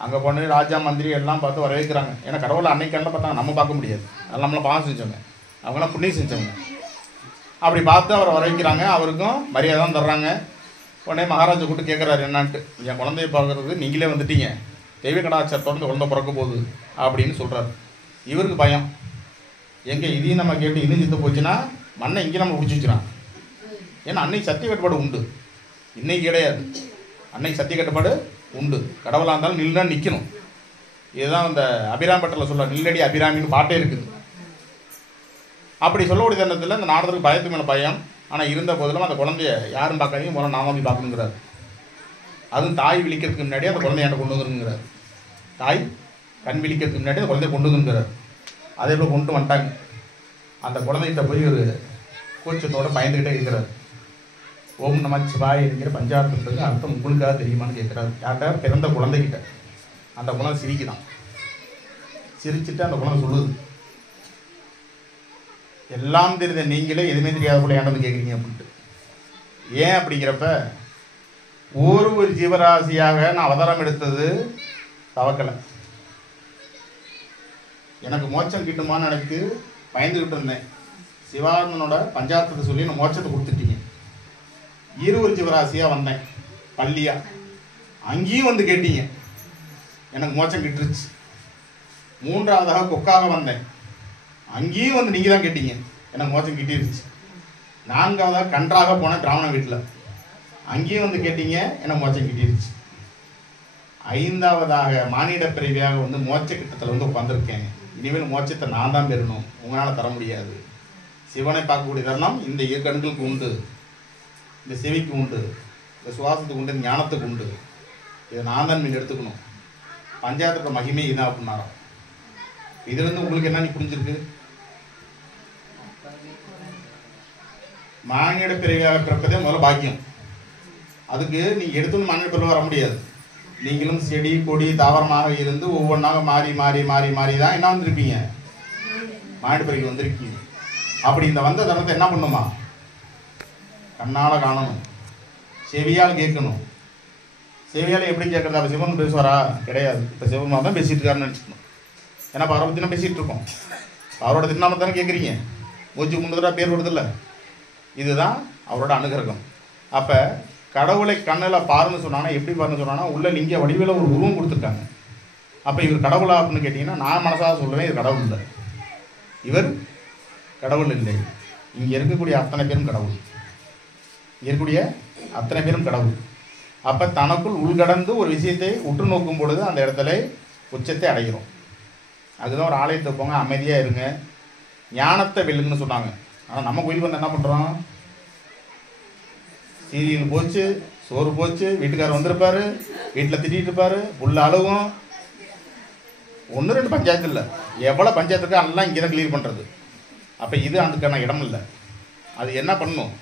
அங்கே போன ராஜா மந்திரி எல்லாம் பார்த்து வரவேற்கிறாங்க. ஏன்னா கடவுளை அன்னைக்கெல்லாம் பார்த்தாங்க, நம்ம பார்க்க முடியாது, அதெல்லாம் நம்மளை பாவம் செஞ்சவங்க, அவங்களாம் புண்ணியம் செஞ்சவங்க. அப்படி பார்த்து அவரை வரவேற்கிறாங்க, அவருக்கும் மரியாதை தான் தர்றாங்க. உடனே மகாராஜா கூப்பிட்டு கேட்குறாரு, என்னான்ட்டு, என் குழந்தைய பார்க்குறது நீங்களே வந்துட்டீங்க, தெய்வ கடாச்சாரத்தோடு குழந்தை பிறக்க போகுது அப்படின்னு சொல்கிறார். இவருக்கு பயம், எங்கே இதையும் நம்ம கேட்டு இன்னும் சித்து போச்சுன்னா மண்ணை இங்கே நம்ம பிடிச்சி வச்சுறான். ஏன்னா அன்னைக்கு சத்திய கட்டுப்பாடு உண்டு, இன்னைக்கு கிடையாது. அன்னைக்கு சத்திய கட்டுப்பாடு உண்டு. கடவுளாக இருந்தாலும் நில்லுனா நிற்கணும். இதுதான் இந்த அபிராம் பட்டில் சொல்ல நில்லடி அபிராமின்னு பாட்டே இருக்குது. அப்படி சொல்லக்கூடிய தருணத்தில் இந்த நாடகத்துக்கு பயத்து மேலே பயம். ஆனால் இருந்த போதிலும் அந்த குழந்தைய யாரும் பார்க்காதீங்க, முதல்ல நாம போய் பார்க்கணுங்கிறார். அதுவும் தாய் விழிக்கிறதுக்கு முன்னாடி அந்த குழந்தைய என்கிட்ட கொண்டு வந்துருங்கிறார். தாய் கண் விழிக்கிறதுக்கு முன்னாடி அந்த குழந்தைய கொண்டு வந்துருங்கிறார். அதே போல் கொண்டு வந்துட்டாங்க. அந்த குழந்தைகிட்ட போய் ஒரு கூச்சத்தோடு பயந்துக்கிட்டே இருக்கிறார். ஓம் நம சிவாய இருக்கிற பஞ்சார்த்தத்துக்கு அர்த்தம் உங்களுக்காக தெரியுமான்னு கேட்குறாரு. யார்கிட்ட? பிறந்த குழந்தைகிட்ட. அந்த குழந்தை சிரிக்குதான். சிரிச்சுட்டு அந்த குழந்தை சொல்லுது, எல்லாம் தெரிந்த நீங்களே எதுவுமே தெரியாத போல ஏன்டா கேட்குறீங்க அப்படின்ட்டு. ஏன் அப்படிங்கிறப்ப ஒரு ஜீவராசியாக நான் அவதாரம் எடுத்தது தவக்கலை. எனக்கு மோட்சம் கிட்டுமான்னு எனக்கு பயந்துக்கிட்டு இருந்தேன். சிவானந்தனோட பஞ்சார்த்தத்தை சொல்லி நான் மோட்சத்தை கொடுத்துட்டீங்க. ஒரு ஜீவராசியாக வந்தேன், பள்ளியா. அங்கேயும் வந்து கேட்டீங்க, எனக்கு மோட்சம் கிட்டுருச்சு. மூன்றாவதாக கொக்காக வந்தேன், அங்கேயும் வந்து நீங்கள் தான் கேட்டீங்க, எனக்கு மோட்சம் கிட்டிருச்சு. நான்காவதாக கன்றாக போனேன் பிராமண வீட்டில், அங்கேயும் வந்து கேட்டீங்க, எனக்கு மோட்சம் கிட்டிருச்சு. ஐந்தாவதாக மானிட பிறவியாக வந்து மோட்ச கிட்டத்தில் வந்து உட்காந்துருக்கேன். இனிமேல் மோட்சத்தை நான் தான் பெறணும், உங்களால் தர முடியாது. சிவனை பார்க்கக்கூடிய தருணம் இந்த இரு கண்களுக்கு உண்டு, இந்த செவிக்கு உண்டு, இந்த சுவாசத்துக்கு உண்டு, இந்த ஞானத்துக்கு உண்டு. இதை நான் தான் நீங்கள் எடுத்துக்கணும். பஞ்சாயத்தோட மகிமை இதான் அப்படின்னாராம். இதுலேருந்து உங்களுக்கு என்ன நீ புரிஞ்சிருக்கு? மானிட பிறவியாக பிறப்பதே முதல்ல பாக்கியம். அதுக்கு நீங்கள் எடுத்துன்னு மானிட பிறகு வர முடியாது. நீங்களும் செடி கொடி தாவரமாக இருந்து ஒவ்வொன்றாக மாறி மாறி மாறி மாறி தான் என்ன வந்திருப்பீங்க, மானிட பிறகு வந்திருக்கீங்க. அப்படி இந்த வந்த தருணத்தை என்ன பண்ணுமா? கண்ணால் காணணும், செவியால் கேட்கணும். செவியால் எப்படி கேட்கறது? அப்போ சிவன் பேசுவாரா? கிடையாது. இப்போ சிவமாக தான் பேசிட்டு இருக்காருன்னு நினச்சிக்கணும். ஏன்னா அவரை பற்றி தான் பேசிகிட்டு இருக்கோம். அவரோட திருநாமத்தை தானே கேட்குறீங்க. மூச்சு முன்னுதரா பேர் கொடுதில்ல. இதுதான் அவரோட அனுகிரகம். அப்போ கடவுளை கண்ணில் பாருன்னு சொன்னாங்கன்னா எப்படி பாருன்னு சொன்னாங்கன்னா உள்ள லிங்க வடிவில் ஒரு உருவம் கொடுத்துருக்காங்க. அப்போ இவர் கடவுளா அப்படின்னு கேட்டிங்கன்னா நான் மனசாக சொல்லுவேன், இது கடவுள் இல்லை, இவர் கடவுள் இல்லை. இங்கே இருக்கக்கூடிய அத்தனை பேரும் கடவுள், இங்கே இருக்கக்கூடிய அத்தனை பேரும் கடவுள். அப்போ தனக்குள் உள்கடந்து ஒரு விஷயத்தை உற்று நோக்கும் பொழுது அந்த இடத்துல உச்சத்தை அடைகிறோம். அதுதான் ஒரு ஆலயத்தை போங்க, அமைதியாக இருங்க, ஞானத்தை வெல்லுங்கன்னு சொன்னாங்க. ஆனால் நம்ம கோயிலுக்கு வந்து என்ன பண்ணுறோம்? சீரியல் போச்சு, சோறு போச்சு, வீட்டுக்காரர் வந்திருப்பார், வீட்டில் திட்டிகிட்டு இருப்பார், புள்ள அழுகும். 1-2 பஞ்சாயத்து இல்லை, எவ்வளோ பஞ்சாயத்து இருக்கோ எல்லாம் இங்கே தான் கிளியர் பண்ணுறது. அப்போ இது அதுக்கான இடம் இல்லை. அது என்ன பண்ணணும்?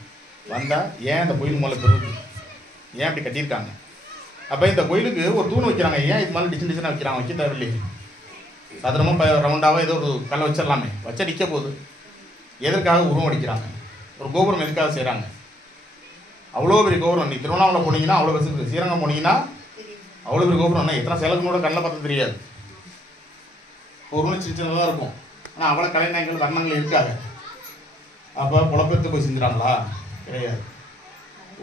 வந்தால் ஏன் இந்த கோயில் மூலம் பெருது, ஏன் இப்படி கட்டியிருக்காங்க? அப்போ இந்த கோயிலுக்கு ஒரு தூண் வைக்கிறாங்க, ஏன் இது மாதிரி டிசைன் டிசைனாக வைக்கிறாங்க? வைக்க தேவையில்லையே, சதுரமாக ரவுண்டாக ஏதோ ஒரு கல்லை வச்சிடலாமே. வச்சா நிற்க போகுது. எதற்காக உருவம் அடிக்கிறாங்க? ஒரு கோபுரம் எதுக்காக செய்கிறாங்க? அவ்வளோ பெரிய கோபுரம். நீ திருவண்ணாமலை போனீங்கன்னா அவ்வளோ பெருசு இருக்குது, ஸ்ரீரங்கம் போனீங்கன்னா அவ்வளோ பெரிய கோபுரம்னா எத்தனை சேலங்களோட கண்ணில் பார்த்து தெரியாது. ஒரு சின்ன சின்னதாக இருக்கும், ஆனால் அவ்வளோ கலைஞர்கள் வர்ணங்கள் இருக்காங்க. அப்போ குழப்பத்தை போய் செஞ்சுறாங்களா? கிடையாது.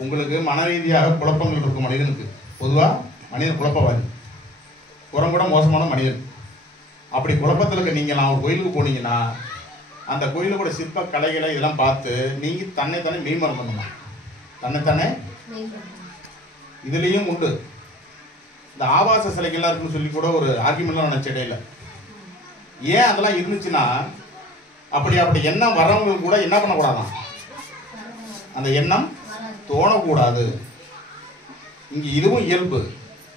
உங்களுக்கு மன ரீதியாக குழப்பங்கள் இருக்கும் மனிதனுக்கு. பொதுவாக மனிதன் குழப்பவாதி, கூட மோசமான மனிதன். அப்படி குழப்பத்தில் இருக்க நீங்கள் நான் ஒரு கோயிலுக்கு போனீங்கன்னா அந்த கோயிலோட சிற்ப கலைகளை இதெல்லாம் பார்த்து நீங்கள் தன்னைத்தானே மெய்மறந்துடணுமா? தன்னைத்தானே இதுலேயும் உண்டு. இந்த ஆபாச சிலைகள்லாம் இருக்குன்னு சொல்லி கூட ஒரு ஆர்கியூமெண்ட்லாம் நினச்ச இடையில. ஏன் அதெல்லாம் இருந்துச்சுன்னா அப்படி எண்ணம் வர்றவங்க கூட என்ன பண்ணக்கூடாதான், அந்த எண்ணம் தோணக்கூடாது. இங்கே இதுவும் இயல்பு,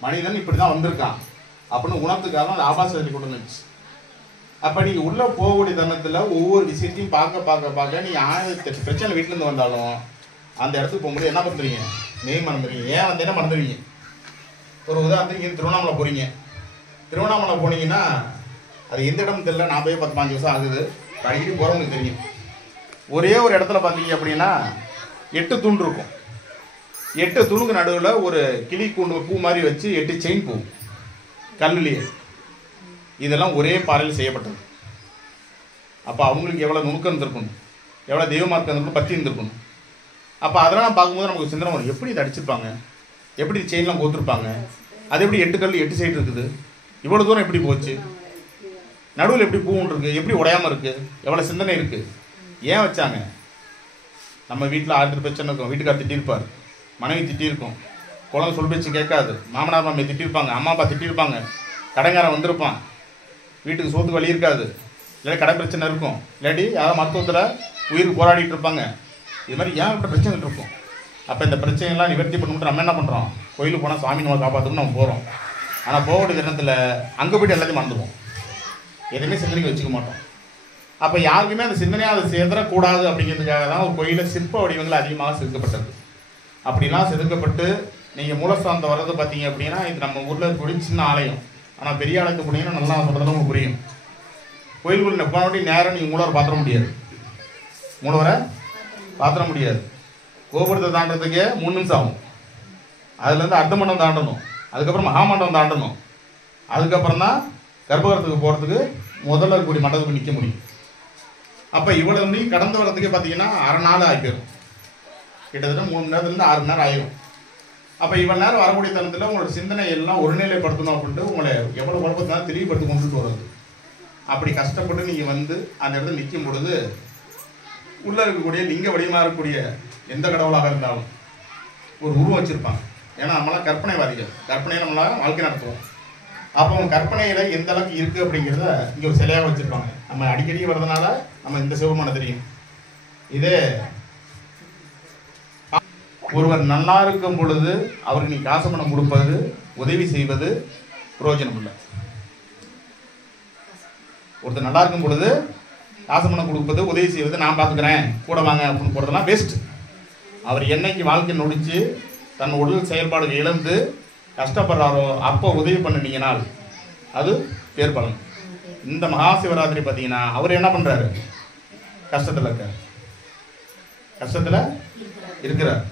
மனிதன் இப்படி தான் வந்திருக்கான் அப்படின்னு உணர்த்துக்காக அந்த ஆபாச சிலை கொண்டு வந்துச்சு. அப்போ நீங்கள் உள்ளே போகக்கூடிய தருணத்தில் ஒவ்வொரு விஷயத்தையும் பார்க்க நீங்கள் 1008 பிரச்சனை வீட்டிலேருந்து வந்தாலும் அந்த இடத்துக்கு போகும்போது என்ன பண்ணுறீங்க? மெய் மறந்துடுவீங்க. ஏன் வந்து என்ன மறந்துடுவீங்க? ஒரு உதாரணத்துக்கு இங்கே திருவண்ணாமலை போகிறீங்க. திருவண்ணாமலை போனீங்கன்னா அது எந்த இடம்னு தெரியல. நான் போய் 10-15 வருஷம் ஆகுது. அடிக்கடி போகிறவங்களுக்கு தெரியும். ஒரே ஒரு இடத்துல பார்த்தீங்க அப்படின்னா 8 தூண் இருக்கும். 8 தூணுக்கு நடுவில் ஒரு கிளி கூண்டு பூ மாதிரி வச்சு 8 செயின் பூ கல்லுலேயே. இதெல்லாம் ஒரே பாறையில் செய்யப்பட்டது. அப்போ அவங்களுக்கு எவ்வளோ நுணுக்கம் இருந்திருக்கணும், எவ்வளோ தெய்வமார்க்கம் இருந்திருக்கணும், பற்றி இருந்திருக்கணும். அப்போ அதெல்லாம் நான் பார்க்கும்போது நமக்கு சிந்தனை வரும், எப்படி இதை அடிச்சிருப்பாங்க, எப்படி செயின்லாம் கோத்துருப்பாங்க, அது எப்படி 8 கல் 8 சைடு இருக்குது, இவ்வளோ தூரம் எப்படி போச்சு? நடுவில் எப்படி பூவுன்னு இருக்குது, எப்படி உடையாமல் இருக்குது, எவ்வளோ சிந்தனை இருக்குது. ஏன் வச்சாங்க? நம்ம வீட்டில் 1000 பிரச்சனை இருக்கும். வீட்டுக்கார் திட்டிருப்பார், மனைவி திட்டிருக்கும், குழந்தை சொல் பேச்சு கேட்காது, மாமனார் மாமியை திட்டிருப்பாங்க, அம்மா அப்பா திட்டிருப்பாங்க, கடைக்காரன் வந்திருப்பான், வீட்டுக்கு சோத்துக்கு வழி இருக்காது, இல்லாட்டி கடை பிரச்சனை இருக்கும், இல்லாட்டி யாராவது மருத்துவத்தில் உயிருக்கு போராடிட்டு இருப்பாங்க. இது மாதிரி ஏன் இப்படி பிரச்சனைகள் இருக்கும். அப்போ இந்த பிரச்சனைகள்லாம் நிவர்த்தி பண்ணிவிட்டு நம்ம என்ன பண்ணுறோம்? கோயிலுக்கு போனால் சாமி நம்ம காப்பாற்றுன்னு நம்ம போகிறோம். ஆனால் போகக்கூடிய தினத்தில் அங்கே போய்ட்டு எல்லாத்தையும் மறந்துடுவோம், எதுவுமே சிந்தனைக்கு வச்சுக்க மாட்டோம். அப்போ யாருக்குமே அந்த சிந்தனையாக அதை செதறக்கூடாது அப்படிங்கிறதுக்காக தான் ஒரு கோயிலில் சிற்ப வடிவங்கள் அதிகமாக செதுக்கப்பட்டது. அப்படிலாம் செதுக்கப்பட்டு நீங்கள் மூலஸ்தானத்தை வர்றது பார்த்தீங்க அப்படின்னா இது நம்ம ஊரில் இருக்கக்கூடிய சின்ன ஆலயம். ஆனால் பெரிய ஆலயத்துக்கு போனீங்கன்னா நல்லா சொல்கிறதுல உங்களுக்கு புரியும். கோயிலுக்குள்ள போனோட்டி நேரம் நீங்கள் மூலவரை பாத்திர முடியாது, மூலவரை பாத்திர முடியாது. கோபுரத்தை தாண்டதுக்கே 3 நிமிஷம் ஆகும். அதுலேருந்து அர்த்த மண்டபம் தாண்டணும், அதுக்கப்புறம் மகாமண்டபம் தாண்டணும், அதுக்கப்புறம் தான் கர்ப்பகிரகத்துக்கு போகிறதுக்கு முதல்ல இருக்கக்கூடிய மண்டபத்துக்கு நிற்க முடியும். அப்போ இவ்வளோ வந்து கடந்து வர்றதுக்கே பார்த்தீங்கன்னா அரை நாள் ஆகி போயிடும். கிட்டத்தட்ட 3 மணி நேரத்துலேருந்து 6 மணி நேரம் ஆயிரும். அப்போ இவ்வளோ நேரம் வரக்கூடிய தருணத்தில் உங்களோட சிந்தனை எல்லாம் ஒருநிலைப்படுத்தணும் அப்படின்ட்டு உங்களை எவ்வளோ குழப்பத்தினாலும் தெளிவுபடுத்தி கொண்டுட்டு வருது. அப்படி கஷ்டப்பட்டு நீங்கள் வந்து அந்த இடத்துல நிற்கும் பொழுது உள்ளே இருக்கக்கூடிய லிங்க வடிவமாக இருக்கக்கூடிய எந்த கடவுளாக இருந்தாலும் ஒரு உருவம் வச்சுருப்பாங்க. ஏன்னா நம்மளாம் கற்பனைவாதிகள், கற்பனையை நம்மளால் வாழ்க்கை நடத்துவோம். அப்போ அவங்க கற்பனையில் எந்த அளவுக்கு இருக்குது அப்படிங்கிறத இங்கே ஒரு சிலையாக வச்சுருப்பாங்க. நம்ம அடிக்கடி வர்றதுனால நம்ம இந்த சிவபெருமானை தெரியும். இதே ஒருவர் நல்லா இருக்கும் பொழுது அவருக்கு நீ காசு பணம் கொடுப்பது, உதவி செய்வது பிரயோஜனம் இல்லை. ஒருத்தர் நல்லா இருக்கும் பொழுது காசு பணம் கொடுப்பது, உதவி செய்வது, நான் பார்த்துக்கிறேன் கூட வாங்க அப்படின்னு போகிறதெல்லாம் வேஸ்ட்டு. அவர் என்னைக்கு வாழ்க்கை நொடிச்சு தன் உடல் செயல்பாடுகள் இழந்து கஷ்டப்படுறாரோ அப்போ உதவி பண்ணினீங்கனால் அது பேர் பலன். இந்த மகா சிவராத்திரி பார்த்தீங்கன்னா அவர் என்ன பண்ணுறாரு? கஷ்டத்தில் இருக்கார், கஷ்டத்தில் இருக்கிறார்.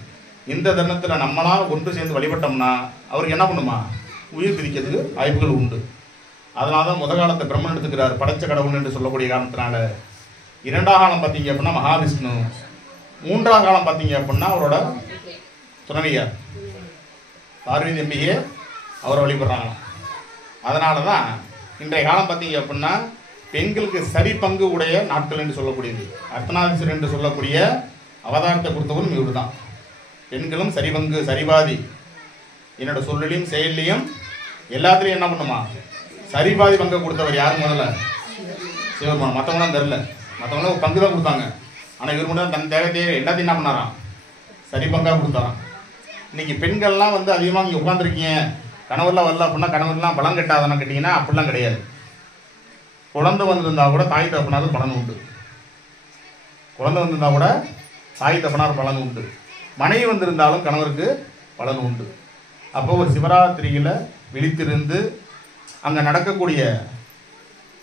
இந்த தருணத்தில் நம்மளால் ஒன்று சேர்ந்து வழிபட்டோம்னா அவருக்கு என்ன பண்ணுமா? உயிர் பிரிக்கிறதுக்கு வாய்ப்புகள் உண்டு. அதனால தான் காலத்தை பிரம்மன் எடுத்துக்கிறார், படைச்ச கடவுள் என்று சொல்லக்கூடிய காரணத்தினால. 2ஆம் காலம் பார்த்தீங்க அப்படின்னா மகாவிஷ்ணு, 3ஆம் காலம் பார்த்தீங்க அப்படின்னா அவரோட துணைவியார் பார்வதி அம்பிகையே அவரை வழிபடுறாங்க. அதனால தான் இன்றைய காலம் பார்த்தீங்க அப்படின்னா பெண்களுக்கு சரி பங்கு உடைய நாட்கள் என்று சொல்லக்கூடியது. அர்த்தநாதீஸ்வரர் என்று சொல்லக்கூடிய அவதாரத்தை கொடுத்தவரும் இவர் தான். பெண்களும் சரிபங்கு சரிபாதி, என்னோட சொல்லிலையும் செயல்லையும் எல்லாத்துலேயும் என்ன பண்ணுமா? சரிபாதி பங்கை கொடுத்தவர் யார்? முதல்ல சிவபெருமான். மற்றவங்களாம் தெரில, மற்றவங்களாம் ஒரு பங்கு தான் கொடுத்தாங்க. ஆனால் இவர் மட்டும் தன் தேவையை எல்லாத்தையும் என்ன பண்ணாராம்? சரி பங்காக கொடுத்தாராம். இன்னைக்கு பெண்கள்லாம் வந்து அதிகமாக இங்கே உட்காந்துருக்கீங்க, கணவர்லாம் வரல அப்படின்னா கணவர்லாம் பலம் கட்டாதானு கேட்டிங்கன்னா அப்படிலாம் கிடையாது. குழந்தை வந்திருந்தா கூட தாய் தகப்பனாருக்கு பலன் உண்டு, குழந்தை வந்திருந்தா கூட தாய் தகப்பனார் பலன் உண்டு, மனைவி வந்திருந்தாலும் கணவருக்கு பலன் உண்டு. அப்போ ஒரு சிவராத்திரியில் விழித்திருந்து அங்கே நடக்கக்கூடிய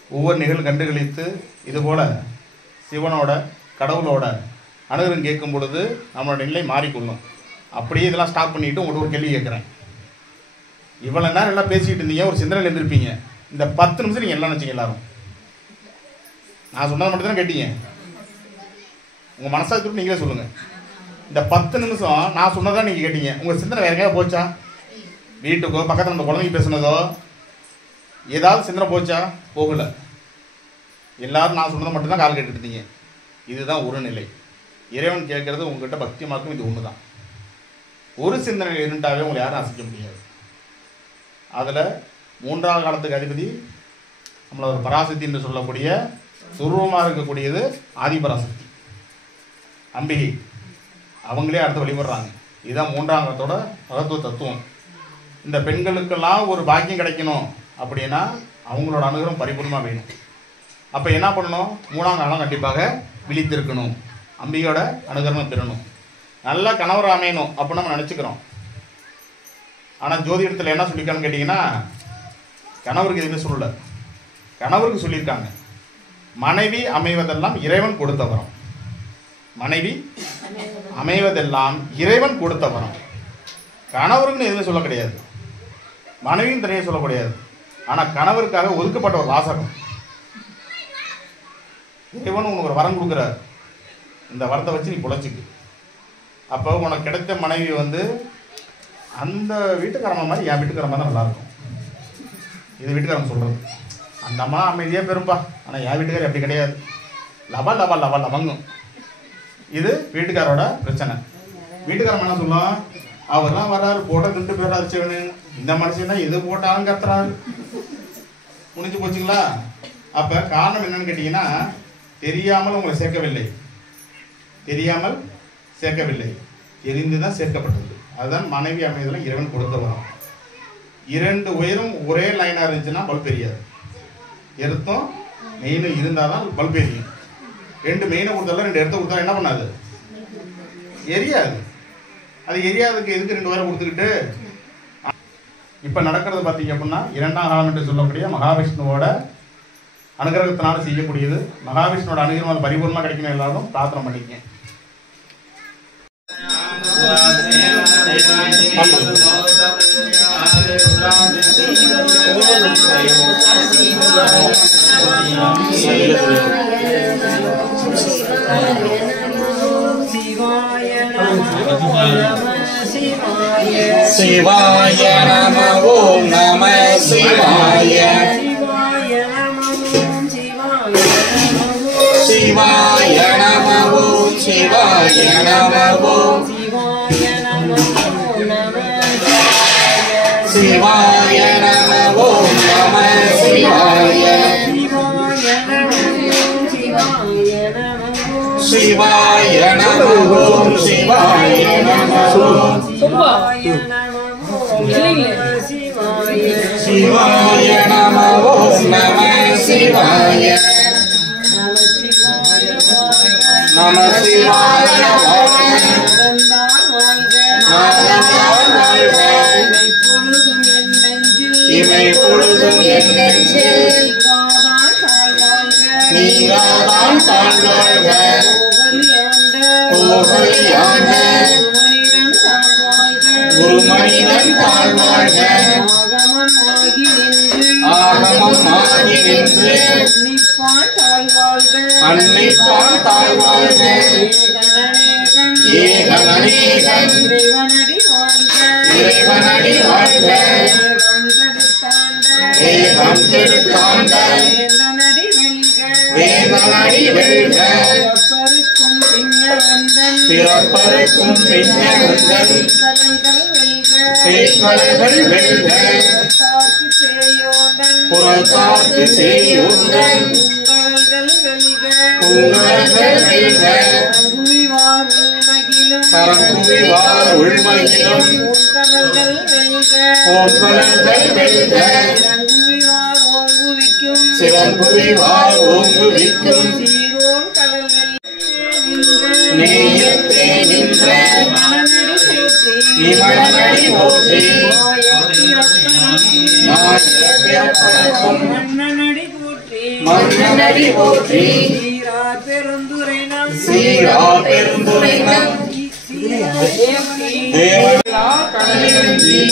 ஒவ்வொரு நிகழ்வு கண்டுகளித்து இதுபோல் சிவனோட கடவுளோட அனுகிரகம் கேட்கும் பொழுது நம்மளோட நிலை மாறிக்கொள்ளும். அப்படியே இதெல்லாம் ஸ்டாப் பண்ணிவிட்டு உங்கள்கிட்ட ஒரு கேள்வி கேட்குறேன். இவ்வளோ நேரம் எல்லாம் பேசிக்கிட்டு இருந்தீங்க, ஒரு சிந்தனையில் இருந்திருப்பீங்க. இந்த 10 நிமிஷம் நீங்கள் எல்லாம் நினச்சிங்க எல்லாரும். நான் சொன்னதை மட்டும் தான் கேட்டீங்க. உங்கள் மனசாட்சி நீங்களே சொல்லுங்கள். இந்த 10 நிமிஷம் நான் சொன்னதான் நீங்கள் கேட்டீங்க. உங்கள் சிந்தனை வேற எங்கேயா போச்சா? வீட்டுக்கோ பக்கத்தில் நம்ம குழந்தைங்க பேசுனதோ ஏதாவது சிந்தனை போச்சா? போகலை. எல்லாரும் நான் சொன்னதை மட்டும்தான் கால் கேட்டுட்டு இருந்தீங்க. இதுதான் ஒரு நிலை. இறைவன் கேட்கறது உங்ககிட்ட பக்தி மார்க்கும் இது ஒன்று தான். ஒரு சிந்தனை இருந்துட்டாவே உங்களை யாரும் அசைக்க முடியாது. அதில் 3ஆம் காலத்துக்கு அதிபதி நம்மளோட பராசக்தி என்று சொல்லக்கூடிய சுரூபமாக இருக்கக்கூடியது ஆதிபராசக்தி அம்பிகை. அவங்களே அடுத்து வழிபடுறாங்க. இதுதான் 3ஆம் காலத்தோட மகத்துவ தத்துவம். இந்த பெண்களுக்கெல்லாம் ஒரு பாக்கியம் கிடைக்கணும் அப்படின்னா அவங்களோட அனுகிரகம் பரிபூர்ணமாக வேணும். அப்போ என்ன பண்ணணும்? 3ஆம் காலம் கண்டிப்பாக விழித்திருக்கணும், அம்பிகையோட அனுகிரகம் பெறணும், நல்ல கணவர் அமையணும் அப்படின்னு நம்ம நினச்சிக்கிறோம். ஆனால் ஜோதிடத்தில் என்ன சொல்லியிருக்கான்னு கேட்டிங்கன்னா கணவருக்கு எதுவுமே சொல்லலை. கணவருக்கு சொல்லியிருக்காங்க மனைவி அமைவதெல்லாம் இறைவன் கொடுத்த வரம். மனைவி அமைவதெல்லாம் இறைவன் கொடுத்த வரம். கணவருக்குன்னு எதுவுமே சொல்ல கிடையாது, மனைவியும் தனியாக சொல்ல கிடையாது. ஆனால் கணவருக்காக ஒதுக்கப்பட்ட ஒரு வாசகம். இறைவன் உனக்கு ஒரு வரம் கொடுக்குறாரு, இந்த வரத்தை வச்சு நீ பொழைச்சிக்கு. அப்போ உனக்கு கிடைத்த மனைவி வந்து அந்த வீட்டுக்காரம்மா மாதிரி என் வீட்டுக்காரம்மா தான் நல்லாயிருக்கும். இது வீட்டுக்காரங்க சொல்கிறது. அந்த அம்மா அமைதியாக பெரும்பா. ஆனால் என் வீட்டுக்காரர் அப்படி கிடையாது, லவா லவா லவா லவங்கும். இது வீட்டுக்காரோட பிரச்சனை. வீட்டுக்காரன் என்ன சொல்லும், அவர்லாம் வர்றாரு போட்ட திண்டு பேர் அரிச்சவனு, இந்த மனுஷன் தான் எது போட்டாலும் கத்துறாரு. முடிஞ்சு போச்சுங்களா? அப்போ காரணம் என்னன்னு கேட்டிங்கன்னா, தெரியாமல் உங்களை சேர்க்கவில்லை, தெரியாமல் சேர்க்கவில்லை, தெரிந்துதான் சேர்க்கப்பட்டது. அதுதான் மனைவி அமைதல இறைவன் கொடுத்த வரம். 2 உயரும் ஒரே லைனாக இருந்துச்சுன்னா பல்ப் எரியாது. எருத்தும் மெயினும் இருந்தால் தான் பல்ப் எரியும். 2 மெயினை கொடுத்தாலும் 2 எருத்தை கொடுத்தாலும் என்ன பண்ணாது? எரியாது. அது எரியாதுக்கு எதுக்கு 2 பேரை கொடுத்துக்கிட்டு? இப்போ நடக்கிறது பார்த்தீங்க அப்படின்னா 2ஆம் காலம் என்று சொல்லக்கூடிய மகாவிஷ்ணுவோட அனுகிரகத்தினால செய்யக்கூடியது. மகாவிஷ்ணுவோட அனுகிரகம் அது பரிபூர்ணமாக கிடைக்கணும். எல்லாரும் பிரார்த்தனை பண்ணிக்கங்க. சிவாய நம ஓம் நம சிவாய சிவாய நம ஓம் சிவாய நம ஓம் சிவாய நம ஓம் நம சிவாய சிவாய நம ஓம் சிவாய நம ஓம் சிவாய நம ஓம் நம சிவாய நம சிவாய இவை பொழுதும் என் நெஞ்சில் நீராதான் தாழ்வாழ்க புகழியாண்ட ஒரு மனிதன் தாழ்வாழ்க ஆகமம் ஆகி நின்று அன்னைப்பான் தாழ்வாழ்க ஏகன் அநேகன் இறைவனடி வாழ்க வேகம் கெடுத்தாண்ட வேதனடி வெல்க பிறப்பருக்கும் பின்னகங்கள் பேய்களைகள் வெல்க புறத்தார்க்கு செய்யுங்கள் உங்கள்கள் வெல்க கரங்குவிவார் உள்மகிலும் போன்கலங்கள் வெல்க சிறங்குவிவார் ஓங்குவிக்கும் நேயத்தே நின்ற நிமலனடி போற்றி மன்னனடி போற்றி சீரா பெருந்துரை நம் தேவனா கடலிறங்கி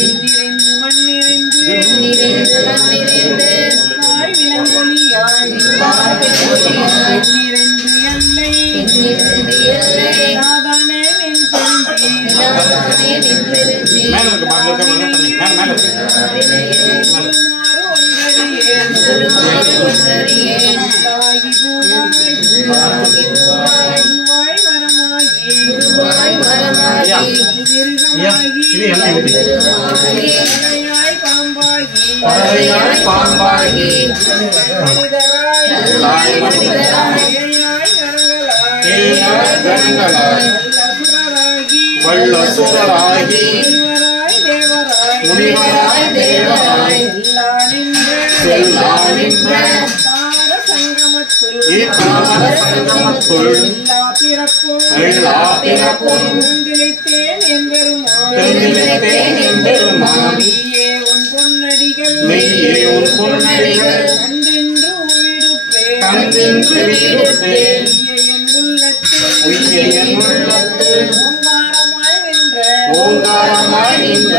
பாம்பாகி வல்லசுரராகி முனிவராய் தேவராய் செல்லா நின்ற சங்கமத்துள் எல்லா பிறப்பும் தெந்திழைத்தேன் எம்பெருமான் மெய்யே உன் பொன்னடிகள் கண்டென்று வீடுற்றேன் உய்ய என் உள்ளத்தில் ஓங்காரமாய் நின்ற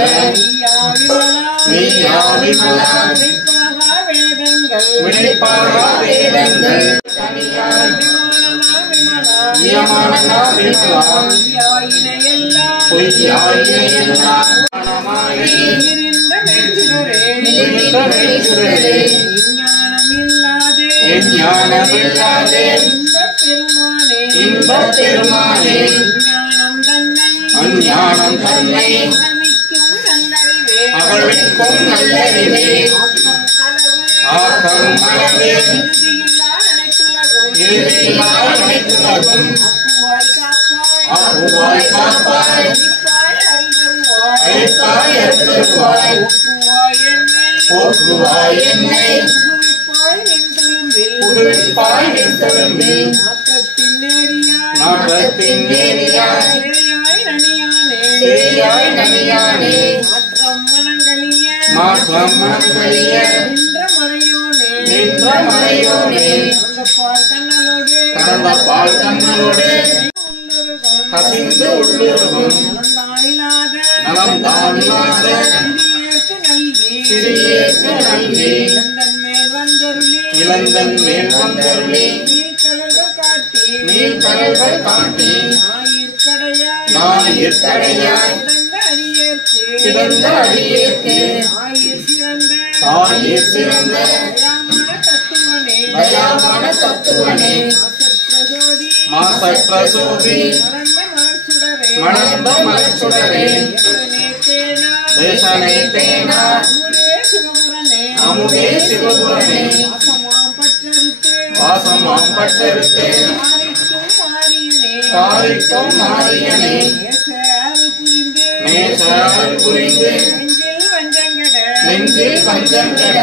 நீயா விமலா விடைப்பாகா வேதங்கள் நியமனா விமலா பொய்யாயின எல்லாம் மனமாகி விழுந்த மெய்சுடரே எஞ்ஞானமில்லாதே இன்பப் பெருமானே அஞ்ஞானம் தன்னை அகழ்விக்கும் நல்லறிவே ஆக்கம் அளவே இறுதியில்லா அனைத்துலகும் ஆக்குவாய் காப்பாய் அழிப்பாய் அருள்வாய் போக்குவாய் என்னை புதுவிப்பாய் என் தொழும்பில் நாட்டத்தின் நேரியாய் சிறியாய் நனியானே மாற்றம் மனங்களிய நின்ற மறையோனே கடந்த பால் கண்ணலோடு கசிந்து உள்ளுருகும் நலம் தானில்லாத சிறியேற்கு நல்கி இளந்தன் மேல் வந்தருளி நீர் கடல்கள் காட்டி ஞாயிற்கடையாய் கிடந்த அடியேற்கு தாயிற் சிறந்த தயாமான தத்துவனே மாசற்ற சோதி மணந்த மலச்சுடரே தேசனை தேனா அமுதே சிவபுரனே வாசமாம் பட்டருக்கு காரிக்கும் மாரியனே நேசாறு புரிந்து நெஞ்சில் பஞ்சங்கட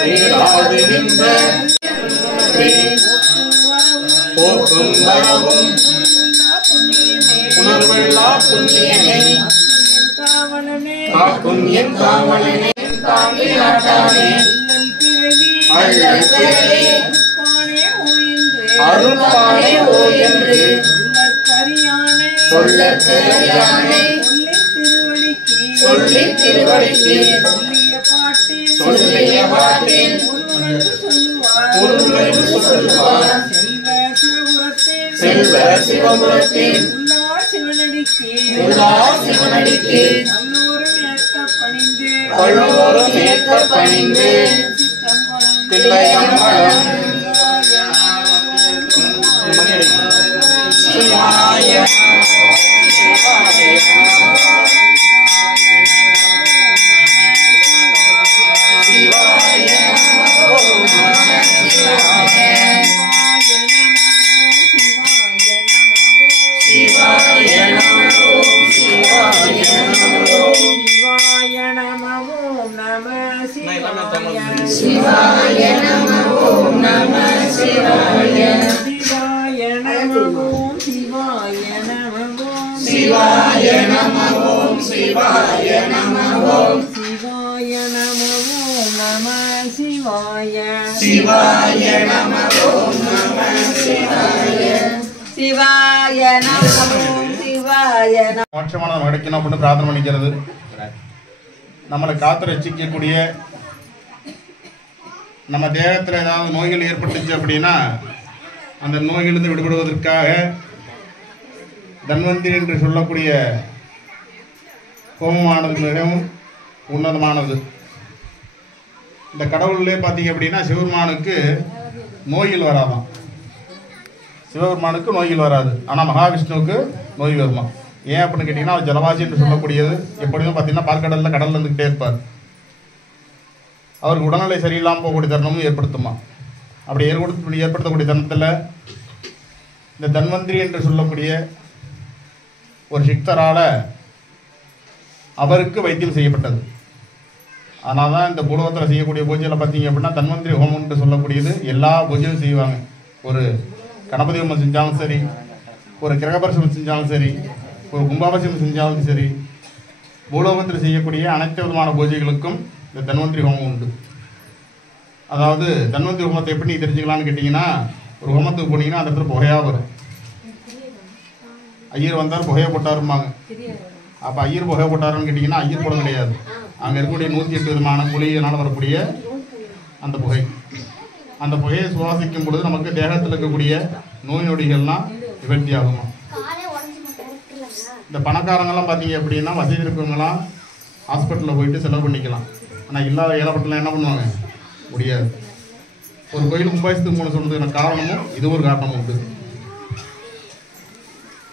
பேராது நின்ற போக்கும் வரவும் உணர்வெல்லா புண்ணியனே காக்கும் என் காவலனே தாங்கி நாட்டானே அள்ளல் பிறவே அருள்பானே ஓ என்று சொல்லற்கரியானே சொல்லி திருவடிக்கு சொல்லிய பாட்டில் ஒருவனுக்கு சொல்லுவார் செல்வ சிவபுரத்தில் உள்ளா சிவனடிக்கு பல்லோரும் ஏற்க பணிந்து தில்லையம்பலம் சிவாய சிவாய நம ஓம் நம சிவாய சிவாய நம ஓம் சிவாய நம ஓம் சிவாய நம ஓம் நம சிவாய சிவாய நம ஓம் நம சிவாய சிவாய நம சிவாய நம மோட்சமான கிடைக்கணும் அப்படின்னு பிரார்த்தனை பண்ணிக்கிறது. நம்மளை காத்து ரசிக்கக்கூடிய நம்ம தேகத்தில் ஏதாவது நோய்கள் ஏற்பட்டுச்சு அப்படின்னா அந்த நோய்களிலிருந்து விடுபடுவதற்காக தன்வந்திரி என்று சொல்லக்கூடிய ஹோமமானது மிகவும் உன்னதமானது. இந்த கடவுள்லே பார்த்தீங்க அப்படின்னா சிவபெருமானுக்கு நோய்கள் வராதான். சிவபெருமானுக்கு நோய்கள் வராது, ஆனால் மகாவிஷ்ணுவுக்கு நோய் வருமா. ஏன் அப்படின்னு கேட்டிங்கன்னா அவர் ஜலவாசி என்று சொல்லக்கூடியது எப்படியும் பார்த்தீங்கன்னா பால்கடலில் கடலில் இருந்துக்கிட்டே இருப்பார். அவருக்கு உடல்நிலை சரியில்லாமல் போகக்கூடிய தருணமும் ஏற்படுத்துமா. அப்படி ஏற்படுத்தக்கூடிய தருணத்தில் இந்த தன்வந்திரி என்று சொல்லக்கூடிய ஒரு சிக்தரால் அவருக்கு வைத்தியம் செய்யப்பட்டது. அதனால தான் இந்த பூலோகத்தில் செய்யக்கூடிய பூஜையில் பார்த்தீங்க அப்படின்னா தன்வந்திரி ஹோமம் என்று சொல்லக்கூடியது எல்லா பூஜையும் செய்வாங்க. ஒரு கணபதி ஹோமம் செஞ்சாலும் சரி, ஒரு கிரகபரிசனம் செஞ்சாலும் சரி, ஒரு கும்பாபிஷேகம் செஞ்சாலும் சரி, பூலோகத்தில் செய்யக்கூடிய அனைத்து விதமான பூஜைகளுக்கும் இந்த தன்வந்திரி ஹோமம் உண்டு. அதாவது தன்வந்திரி ஹோமத்தை எப்படி நீ தெரிஞ்சுக்கலான்னு கேட்டிங்கன்னா, ஒரு ஹோமத்துக்கு போனீங்கன்னா அந்த இடத்துல புகையாக வரும். ஐயர் வந்தார் புகையை போட்டாருமாங்க. அப்போ ஐயர் புகை போட்டாருன்னு கேட்டிங்கன்னா ஐயர் போட கிடையாது, அங்கே இருக்கக்கூடிய 108 விதமான குழியினால் வரக்கூடிய அந்த புகை. அந்த புகையை சுவாசிக்கும் பொழுது நமக்கு தேகத்தில் இருக்கக்கூடிய நோய் நொடிகள்லாம் நிவர்த்தி ஆகுமா. இந்த பணக்காரங்கெல்லாம் பார்த்தீங்க அப்படின்னா வசதி இருக்கவங்கலாம் ஹாஸ்பிட்டலில் போயிட்டு செலவு பண்ணிக்கலாம். ஆனால் இல்லாத ஏழைப்பட்டலாம் என்ன பண்ணுவாங்க, முடியாது. ஒரு கோயில் கும்பாபிஷேகத்துக்கு போன சொன்னதுக்கான காரணமும் இது ஒரு காரணம் உண்டு.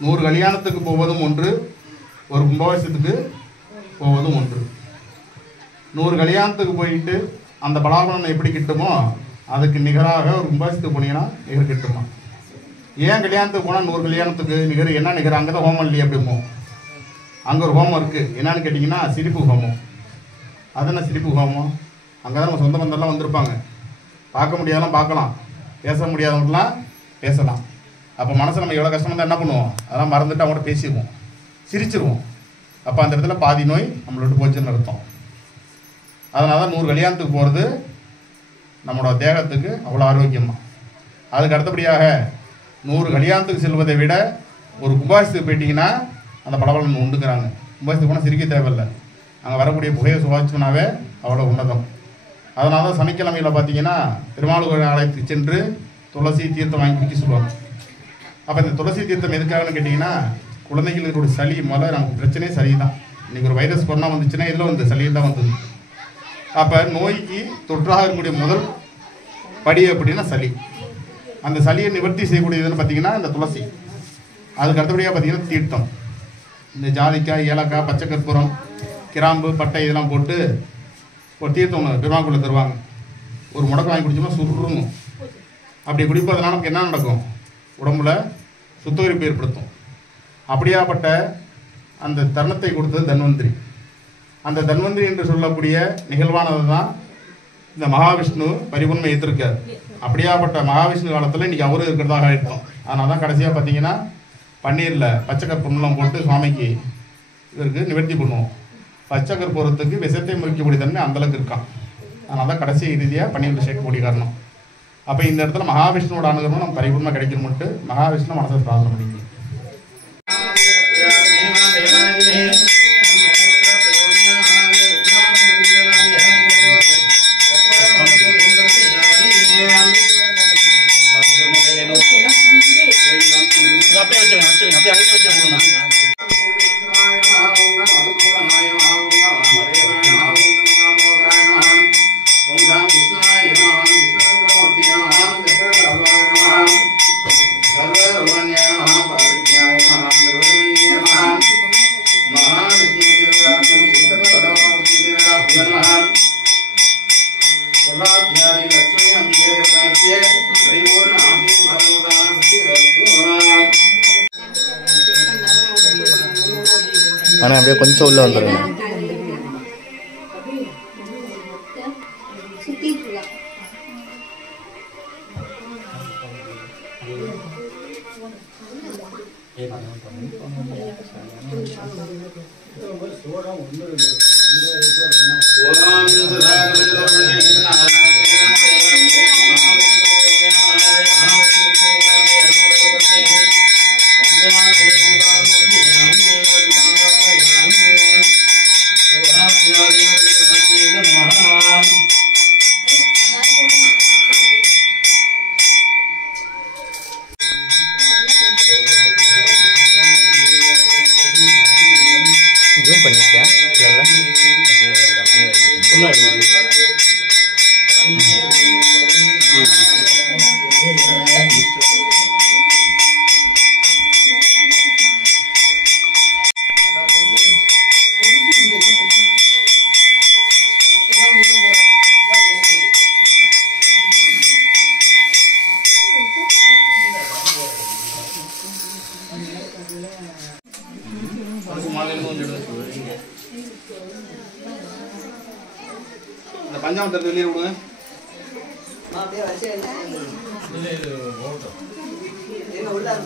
100 கல்யாணத்துக்கு போவதும் ஒன்று, ஒரு கும்பாபிஷேகத்துக்கு போவதும் ஒன்று. 100 கல்யாணத்துக்கு போயிட்டு அந்த பலாபலன் எப்படி கிட்டுமோ அதுக்கு நிகராக ஒரு கும்பாபிஷேகத்துக்கு போனீங்கன்னா நிகர் கிட்டுமா. ஏன் கல்யாணத்துக்கு போனால் 100 கல்யாணத்துக்கு நிகர் என்ன நிகர்? அங்கே தான் ஹோமம் இல்லையா அப்படிமோ. அங்கே ஒரு ஹோமம் இருக்குது. என்னன்னு கேட்டிங்கன்னா சிரிப்பு ஹோமம். அது என்ன சிரிப்பு ஹோமம்? அங்கே தான் நம்ம சொந்த பந்தெல்லாம் வந்திருப்பாங்க. பார்க்க முடியாதெல்லாம் பார்க்கலாம், பேச முடியாதவங்களாம் பேசலாம். அப்போ மனசு நம்ம எவ்வளோ கஷ்டமாக தான் என்ன பண்ணுவோம்? அதெல்லாம் மறந்துட்டு அவங்கள்ட்ட பேசிடுவோம், சிரிச்சிருவோம். அப்போ அந்த இடத்துல பாதி நோய் நம்மளோட போச்சுன்னு அர்த்தம். அதனால தான் 100 கல்யாணத்துக்கு போகிறது நம்மளோட தேகத்துக்கு அவ்வளோ ஆரோக்கியமாக. அதுக்கு அடுத்தபடியாக 100 கல்யாணத்துக்கு செல்வதை விட ஒரு கும்பாபிஷேகத்துக்கு போயிட்டீங்கன்னா அந்த பலபலன் உண்டுங்கிறாங்க. கும்பாபிஷேகத்துக்கு போனால் சிரிக்க தேவையில்லை, அங்கே வரக்கூடிய புகையை சுவாசிச்சோம்னாவே அவ்வளோ உன்னதம். அதனால தான் சனிக்கிழமையில் பார்த்தீங்கன்னா திருமாலுகர் ஆலயத்துக்கு சென்று துளசி தீர்த்தம் வாங்கி குடிக்க சொல்லுவாங்க. அப்போ இந்த துளசி தீர்த்தம் எதுக்காகன்னு கேட்டிங்கன்னா குழந்தைகளுடைய சளி முதல்ல நமக்கு பிரச்சனையே சளி தான். இன்றைக்கி ஒரு வைரஸ் கொரோனா வந்துச்சுன்னா இதில் வந்து சளியில் தான் வந்தது. அப்போ நோய்க்கு தொற்றாக இருக்கக்கூடிய முதல் படி அப்படின்னா சளி. அந்த சளியை நிவர்த்தி செய்யக்கூடியதுன்னு பார்த்தீங்கன்னா இந்த துளசி. அதுக்கு அடுத்தபடியாக பார்த்தீங்கன்னா தீர்த்தம். இந்த ஜாதிக்காய், ஏலக்காய், பச்சை கற்பூரம், கிராம்பு, பட்டை இதெல்லாம் போட்டு ஒரு தீர்த்தம் ஒன்று பெருமாக்குள்ளே தருவாங்க. ஒரு முடக்கம் வாங்கி குடிச்சோம்னா சுருணும். அப்படி குடிப்பதனால நமக்கு என்ன நடக்கும்? உடம்புல சுத்தரிப்பு ஏற்படுத்தும். அப்படியாப்பட்ட அந்த தருணத்தை கொடுத்தது தன்வந்திரி. அந்த தன்வந்திரி என்று சொல்லக்கூடிய நிகழ்வானது தான் இந்த மகாவிஷ்ணு பரிபூர்ணம் ஏற்றிருக்கார். அப்படியாப்பட்ட மகாவிஷ்ணு காலத்தில் இன்றைக்கி அவரும் இருக்கிறதாக ஆகிட்டோம். அதனால தான் கடைசியாக பார்த்தீங்கன்னா பன்னீரில் பச்சை கற்பூரம்லாம் போட்டு சுவாமிக்கு இதற்கு நிவர்த்தி பண்ணுவோம். பச்சை கற்பூரத்துக்கு விஷத்தை முறிக்கக்கூடிய தன்மை அந்தளவுக்கு இருக்கான். அதனால தான் கடைசி இறுதியாக பன்னீரில் சேர்க்கக்கூடிய காரணம். அப்போ இந்த இடத்துல மகாவிஷ்ணுவோட அனுகிரகம் நம்ம பரிபூர்ணமாக கிடைக்கணும்ட்டு மகாவிஷ்ணு மனசை பிரார்த்தனை பண்ணிக்கணும். ஆனால் அப்படியே கொஞ்சம் உள்ள வந்துடுங்க. ஜூம் பண்ணிருக்கியா? இந்த பஞ்சாமத்தை வெளியே விடுங்க. அப்படியே வச்சு எங்க உள்ள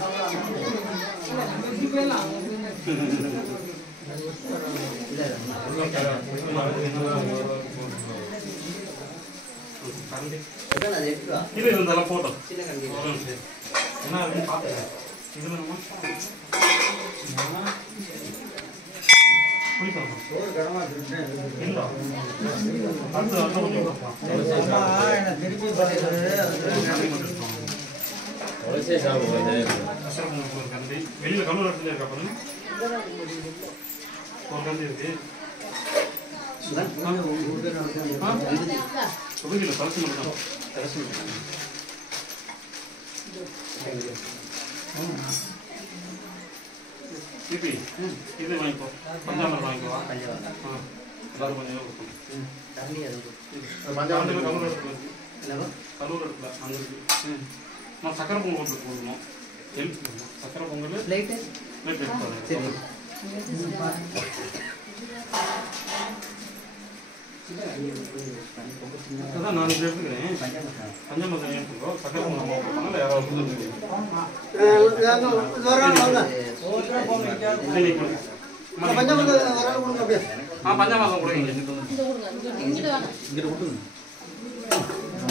இது இருந்தாலும் போட்டோ சின்ன கண்டி என்ன அப்படின்னு பார்த்தேன். இது வேணுமா? வெளியில கல்லூரி இருக்கா பாருங்க, ஒரு கண்டி இருக்கு. விபூதியில் கலசி மட்டும் சிபி இது வாங்கிக்கோ பஞ்சாமரம் வாங்கிக்கோ எல்லாரும் கொஞ்சம் பஞ்சாமரத்தில் கல்லூர் எடுக்கல கல்லூர் எடுக்கல அங்கே இருக்கு நான் சக்கரை பொங்கல் போடணும் சக்கரை பொங்கல் லைட் எடுப்பாரு அதான் நான் இது எடுத்துக்கிறேன் பஞ்சாமரத்தை எடுத்துக்கோ சக்கரை பொங்கல் போட்டோம்னா யாராவது பஞ்சாமரம்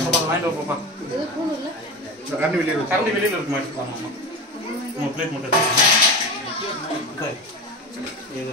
கூட வாங்கிட்டு போப்பா கரண்டி வெளியே கரண்டி வெளியில் இருக்கு மாதிரி ஆமாம் பிளேட் மட்டும் இது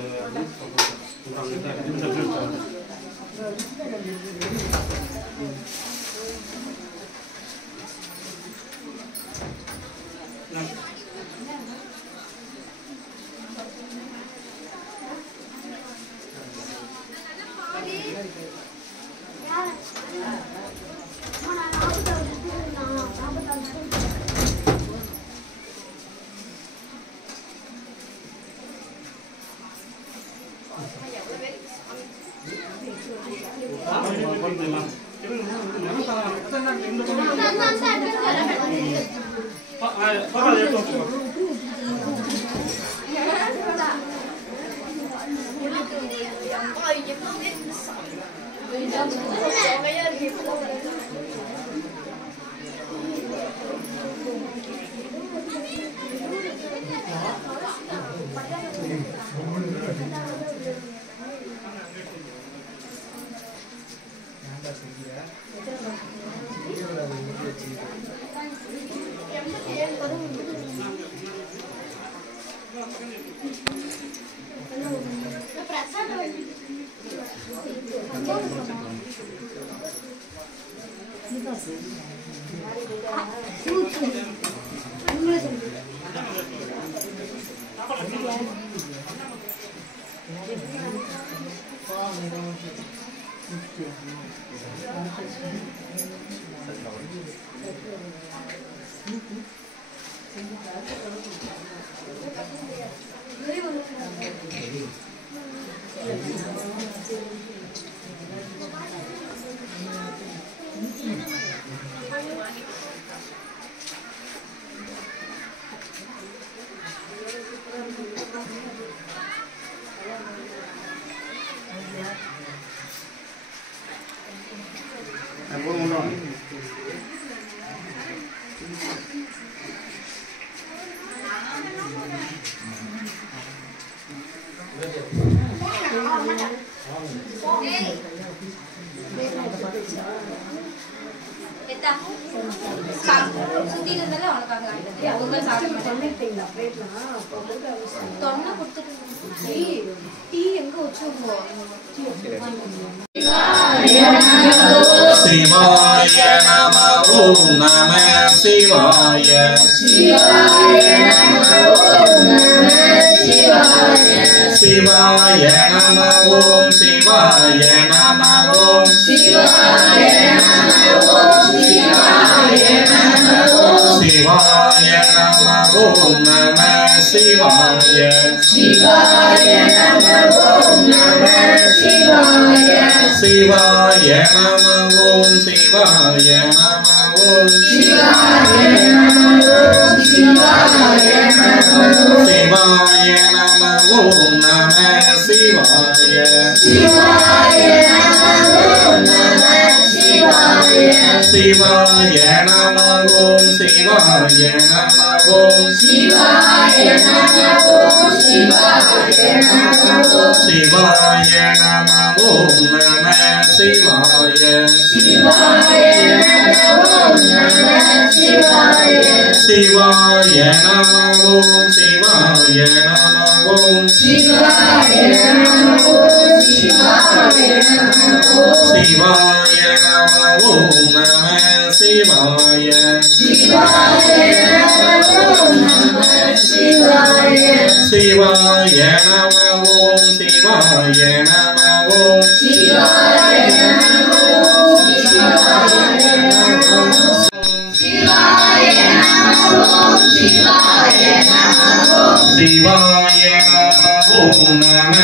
शिवाय नमः ओम नमः शिवाय शिवाय नमः ओम शिवाय नमः ओम शिवाय नमः ओम नमः शिवाय शिवाय नमः ओम शिवाय नमः ओम शिवाय नमः ओम नमः शिवाय शिवाय नमः ओम शिवाय नमः ओम शिवाय नमः ओम नमः शिवाय शिवाय नमः ओम शिवाय नमः ओम शिवाय नमः ओम नमः शिवाय शिवाय नमः ओम शिवाय नमः ओम शिवाय சிவாய ஓம் நம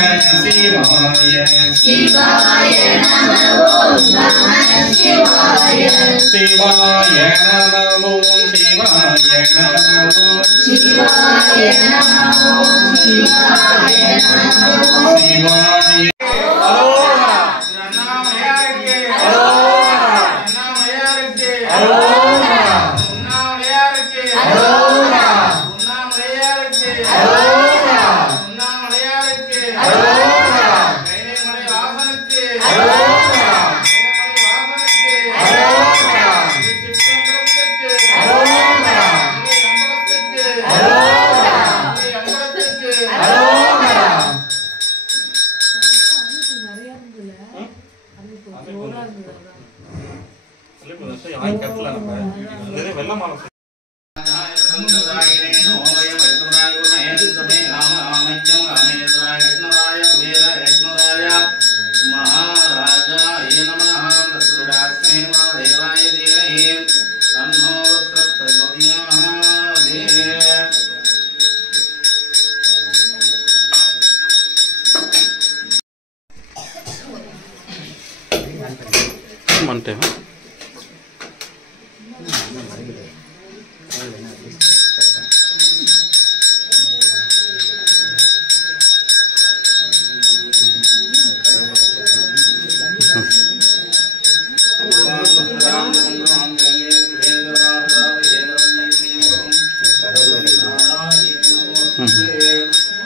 சிவாய சிவாய நம ஓம் நம சிவாய சிவாய நம ஓம் சிவாய நம ஓம் சிவாய நம ஓம் சிவாய நம ஓம் சிவாய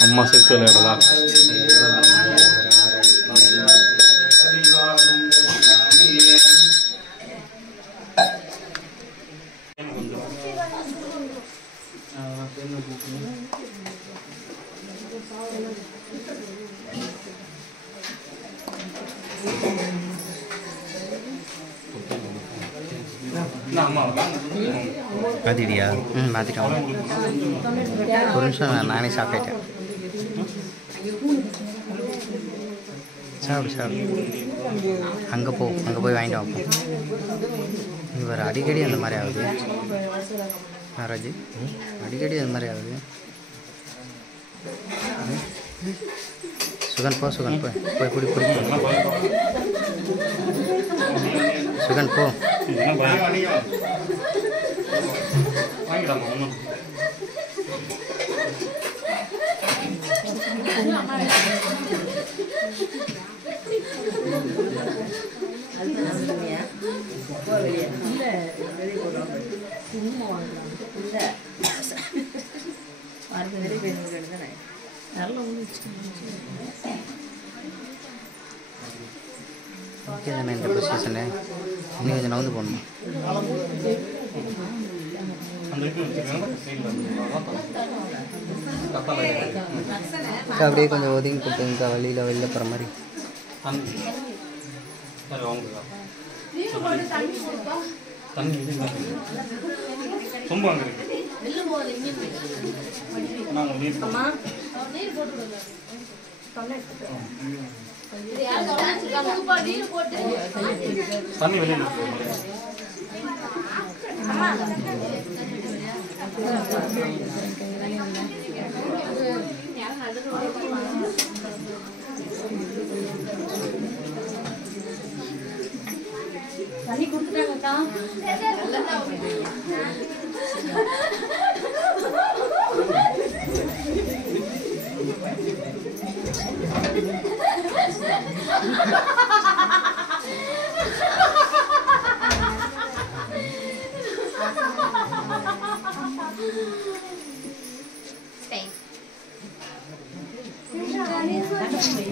அம்மா செத்து விளையாடலாம். மாற்றிட்டியா? மாற்றிட்டோம். ஒரு நிமிஷம் நானே சாப்பிட்டேன். சாப்பிடு. அங்கே போய் வாங்கிட்டு வைப்போம். இவர் அடிக்கடி அந்த மாதிரி ஆகுது. ராஜ் அடிக்கடி அந்த மாதிரி ஆகுது. சுகன் போய் குடி சுகன் போ. ஓகே தானே இந்த பொசிஷனு? இன்னும் கொஞ்சம் நகர்ந்து போடணும். அப்படியே கொஞ்சம் ஒதுங்கி கொடுத்துங்க வெளியில் போகிற மாதிரி. தண்ணி வெளியில் தண்ணி கொடுத்துட்டாங்கக்கா.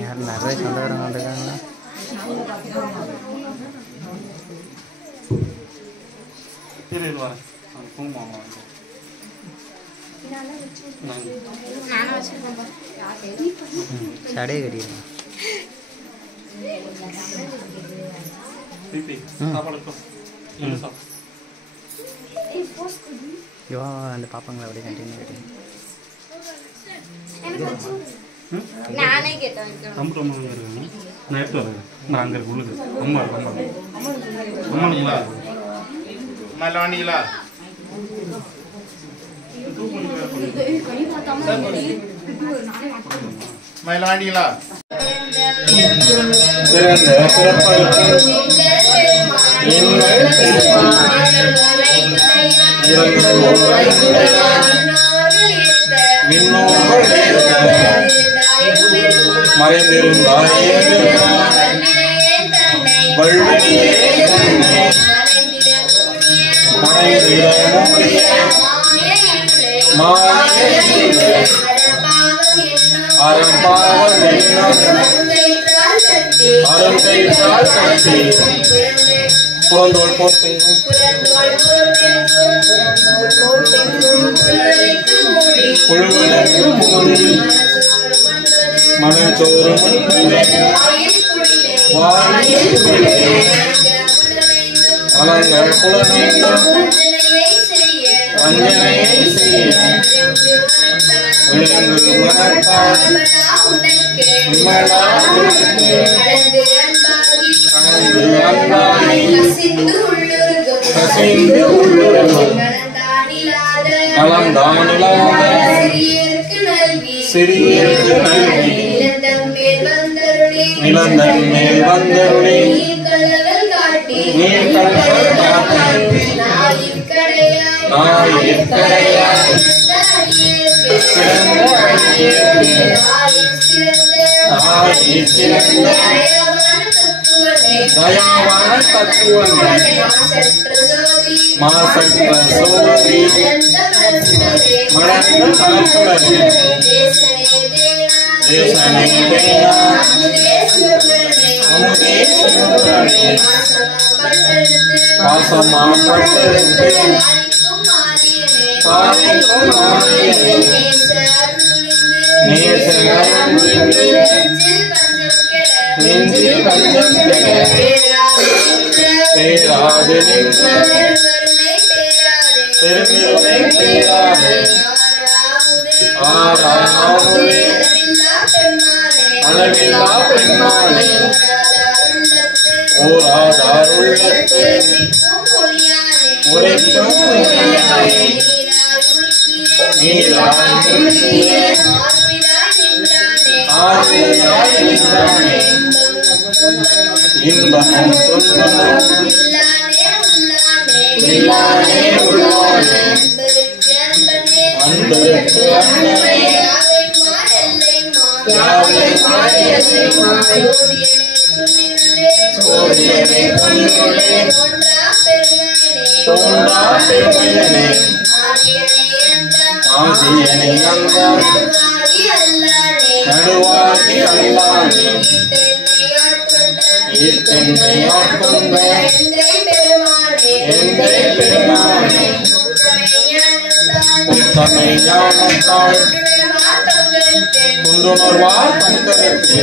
யார் நிறைய சொந்தக்காரங்க வந்திருக்காங்களா? சடையை கட்டிடுங்க. யோ அந்த பாப்பாங்களை அப்படியே கண்டினியூ கட்டி. நானே கேட்டேன். நான் எடுத்து வரேன். நான் அங்கே இருக்கு உள்ளது. அம்மா வாண்டிங்களா? மயில வாண்டிங்களா? பிறந்த பிறப்பதற்கு மறைந்திருந்தாயே வள்ளியே மறைந்திட மூடிய அறம்பாவம் என்னும் அறந்தைத்தால் கட்டி புறந்தோள் போட்டு புழுவனுக்கு மூடி மனச்சோறு அலங்கள் புலனைந்தும் வஞ்சனையை செய்ய விலங்கு மனத்தால் விமலா கலந்து அன்பாகி கசிந்து உள்ளுருகும் நலந்தானிலாத சிறியருக்கு நல்கி நிலந்தன் மேல் வந்தருளி நீர் கல்லவல் காட்டி நாயிற்கரையாய் சிறந்த அடியேற்கு ஆயிற் சிறந்த தயாவான தத்துவமே மாசற்ற சோதி மலர்ந்த கலப்புடனே தேசனே தேனா அமுதே சுடனே பாசமாப்பட்டெடுத்து பாரிக்கும் மாறியனே நேசகருளிந்து நெஞ்சில் பஞ்சம் கெட பேராது நின்ற பெருமிருமை பேராது ஆறாமுதே அளவில்லா பெண்மானே ஓராதார் உள்ளத்து உரைக்கும் நீராய் நிற்கிய ஆவியாய் நின்றானே இன்பமும் துன்பமும் இல்லானே உள்ளானே அன்பருக்கு அன்பனே யாவை மாறியதை சோதியனை கொண்டுள்ளே தோன்றா பெருமையனே ஆதியனை அங்கான் நடுவாகி அல்லானே ஈர்த்தென்னை ஆட்கொண்ட எந்தை பெருமானே உத்தமை ஞானத்தால் குண்டுணர்வார் தங்கருக்கு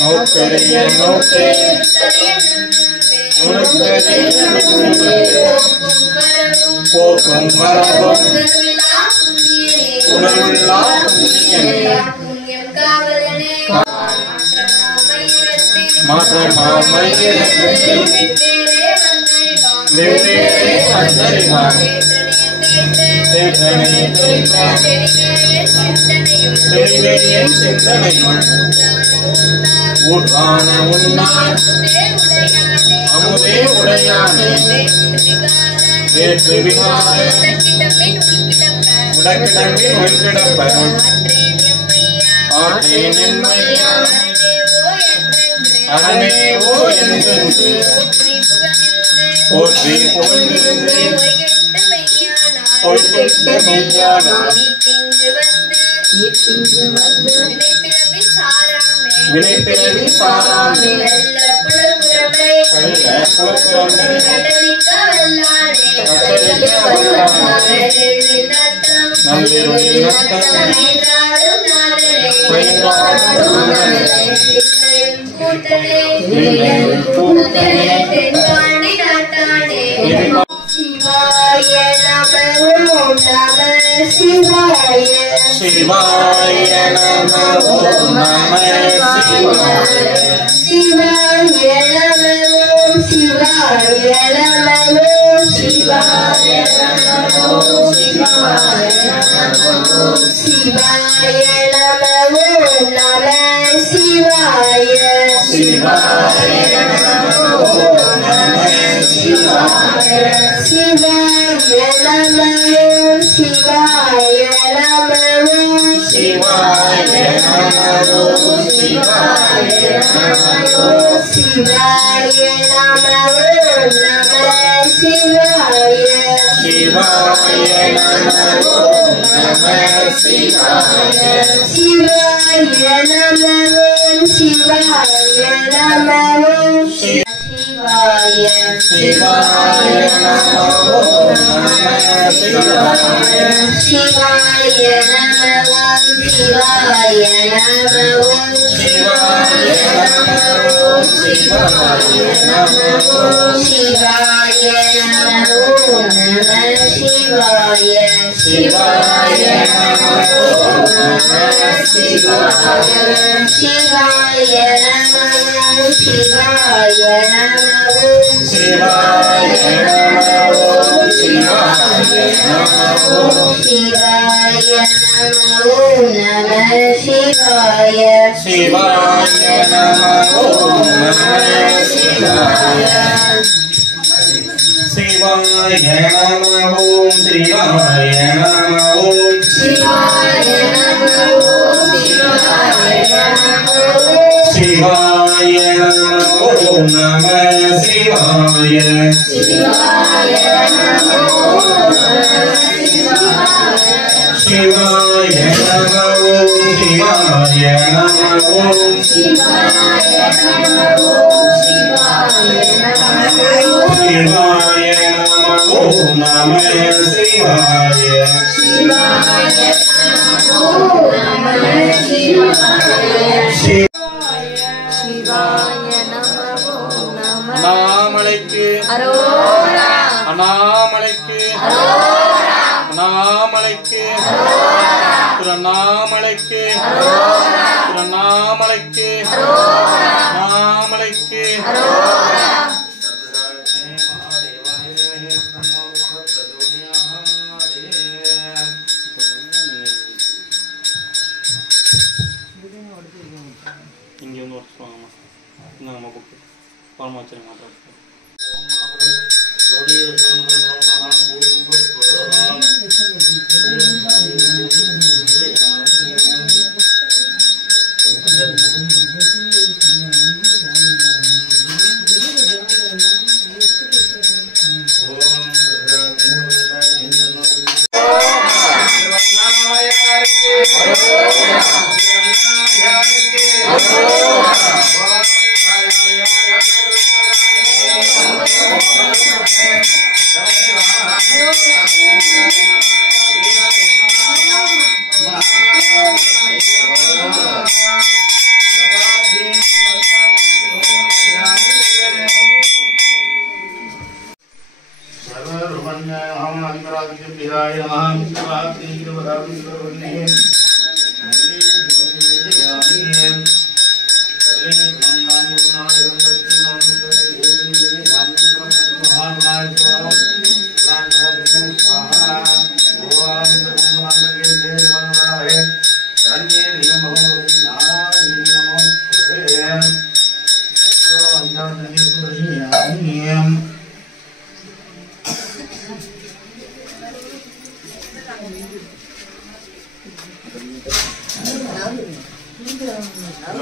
நோக்கரிய நோக்கே போக்கும் வரவும் உணர்வுள்ளா புண்ணியனே மாற்றமாமையிடத்தில் வெவ்வேறே அந்தரிவான் தேற்றனை தெளிவேன் சிந்தனையுள் ஊற்றான உன்னான் அமுதே உடையானே வேற்று விகார உடக்கிடம்பின் உள்கிடப்ப ஆற்றே நெம்மையா அரணேவோ என்றென்று போற்றி புகழ்ந்திருந்து பொய்கெட்ட மெய்யானார் வினைப்பிறவி சாராமே கள்ள புலப்புறமே கட்டளிக்க வல்லானே நல்விருளி நட்டம் பயின்றாடும் நாதனே நினைவில் கூட்டனே சிவாய நம சிவாய சிவாய நம ஓம் நம சிவாய சிவாய நம சிவாய நம சிவாய நம சிவாய நம शिवाय नमः नमः शिवाय शिवाय नमः नमः शिवाय शिवाय नमः शिवाय नमः शिवाय शिवाय नमः नमः शिवाय शिवाय नमः शिवाय नमः शिवाय नमः शिवाय नमः शिवाय नमो नमः शिवाय शिवाय नमः नमः शिवाय शिवाय नमः शिवाय नमः शिवाय नमः शिवाय नमः शिवाय नमो नमः शिवाय शिवाय नमः नमः शिवाय शिवाय नमः शिवाय नमः शिवाय नमो शिवाय नमः शिवाय नमो नमः शिवाय शिवाय नमो नमः शिवाय शिवाय नमो शिवाय नमो शिवाय नमो शिवाय नमः शिवाय नमो नमः शिवाय शिवाय नमो नमः शिवाय शिवाय नमो नमः அண்ணாமலைக்கு அரோரா அண்ணாமலைக்கு அரோரா அண்ணாமலைக்கு அரோரா திருவண்ணாமலைக்கு அரோரா திருவண்ணாமலைக்கு அரோரா அண்ணாமலைக்கு அரோரா இங்கே வந்து ஒர்க் பண்ணுவாங்கம்மா இந்த நம்ம புக்கு பரமாச்சரிய மாத்திரம்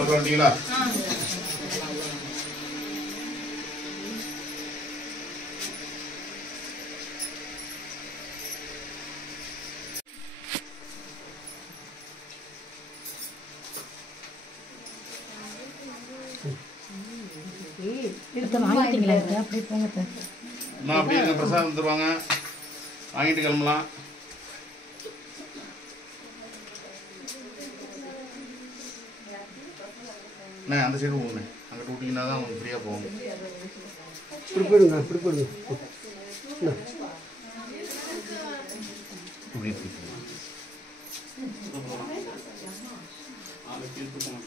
பண்ணிட்டீங்களா? அம்மா அப்படியே இருங்க, பிரசாதம் தருவாங்க, வாங்கிட்டு கிளம்பலாம். அண்ணே அந்த சைடு போங்க, அங்கிட்டு விட்டிங்கன்னா தான் உங்களுக்கு ஃப்ரீயாக போகும். இப்படி போயிடுங்க, இப்படி போயிடுங்க. இப்படி இப்படி போங்க.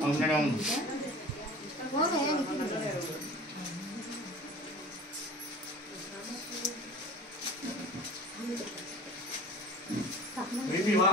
முன்னாடி வாங்க. பேபி வா.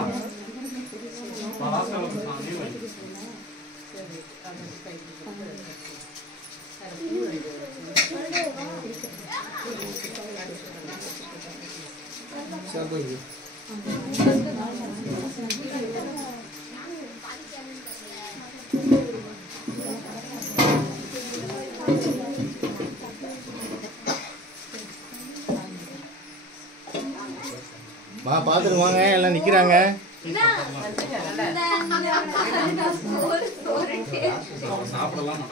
மா பார்த்துட்டு வாங்க, எல்லாம் நிற்கிறாங்க. சாப்பிடலாம்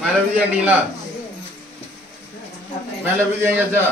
மேல வீதியாண்டீங்களா? மேல வீதியாங்கச்சா?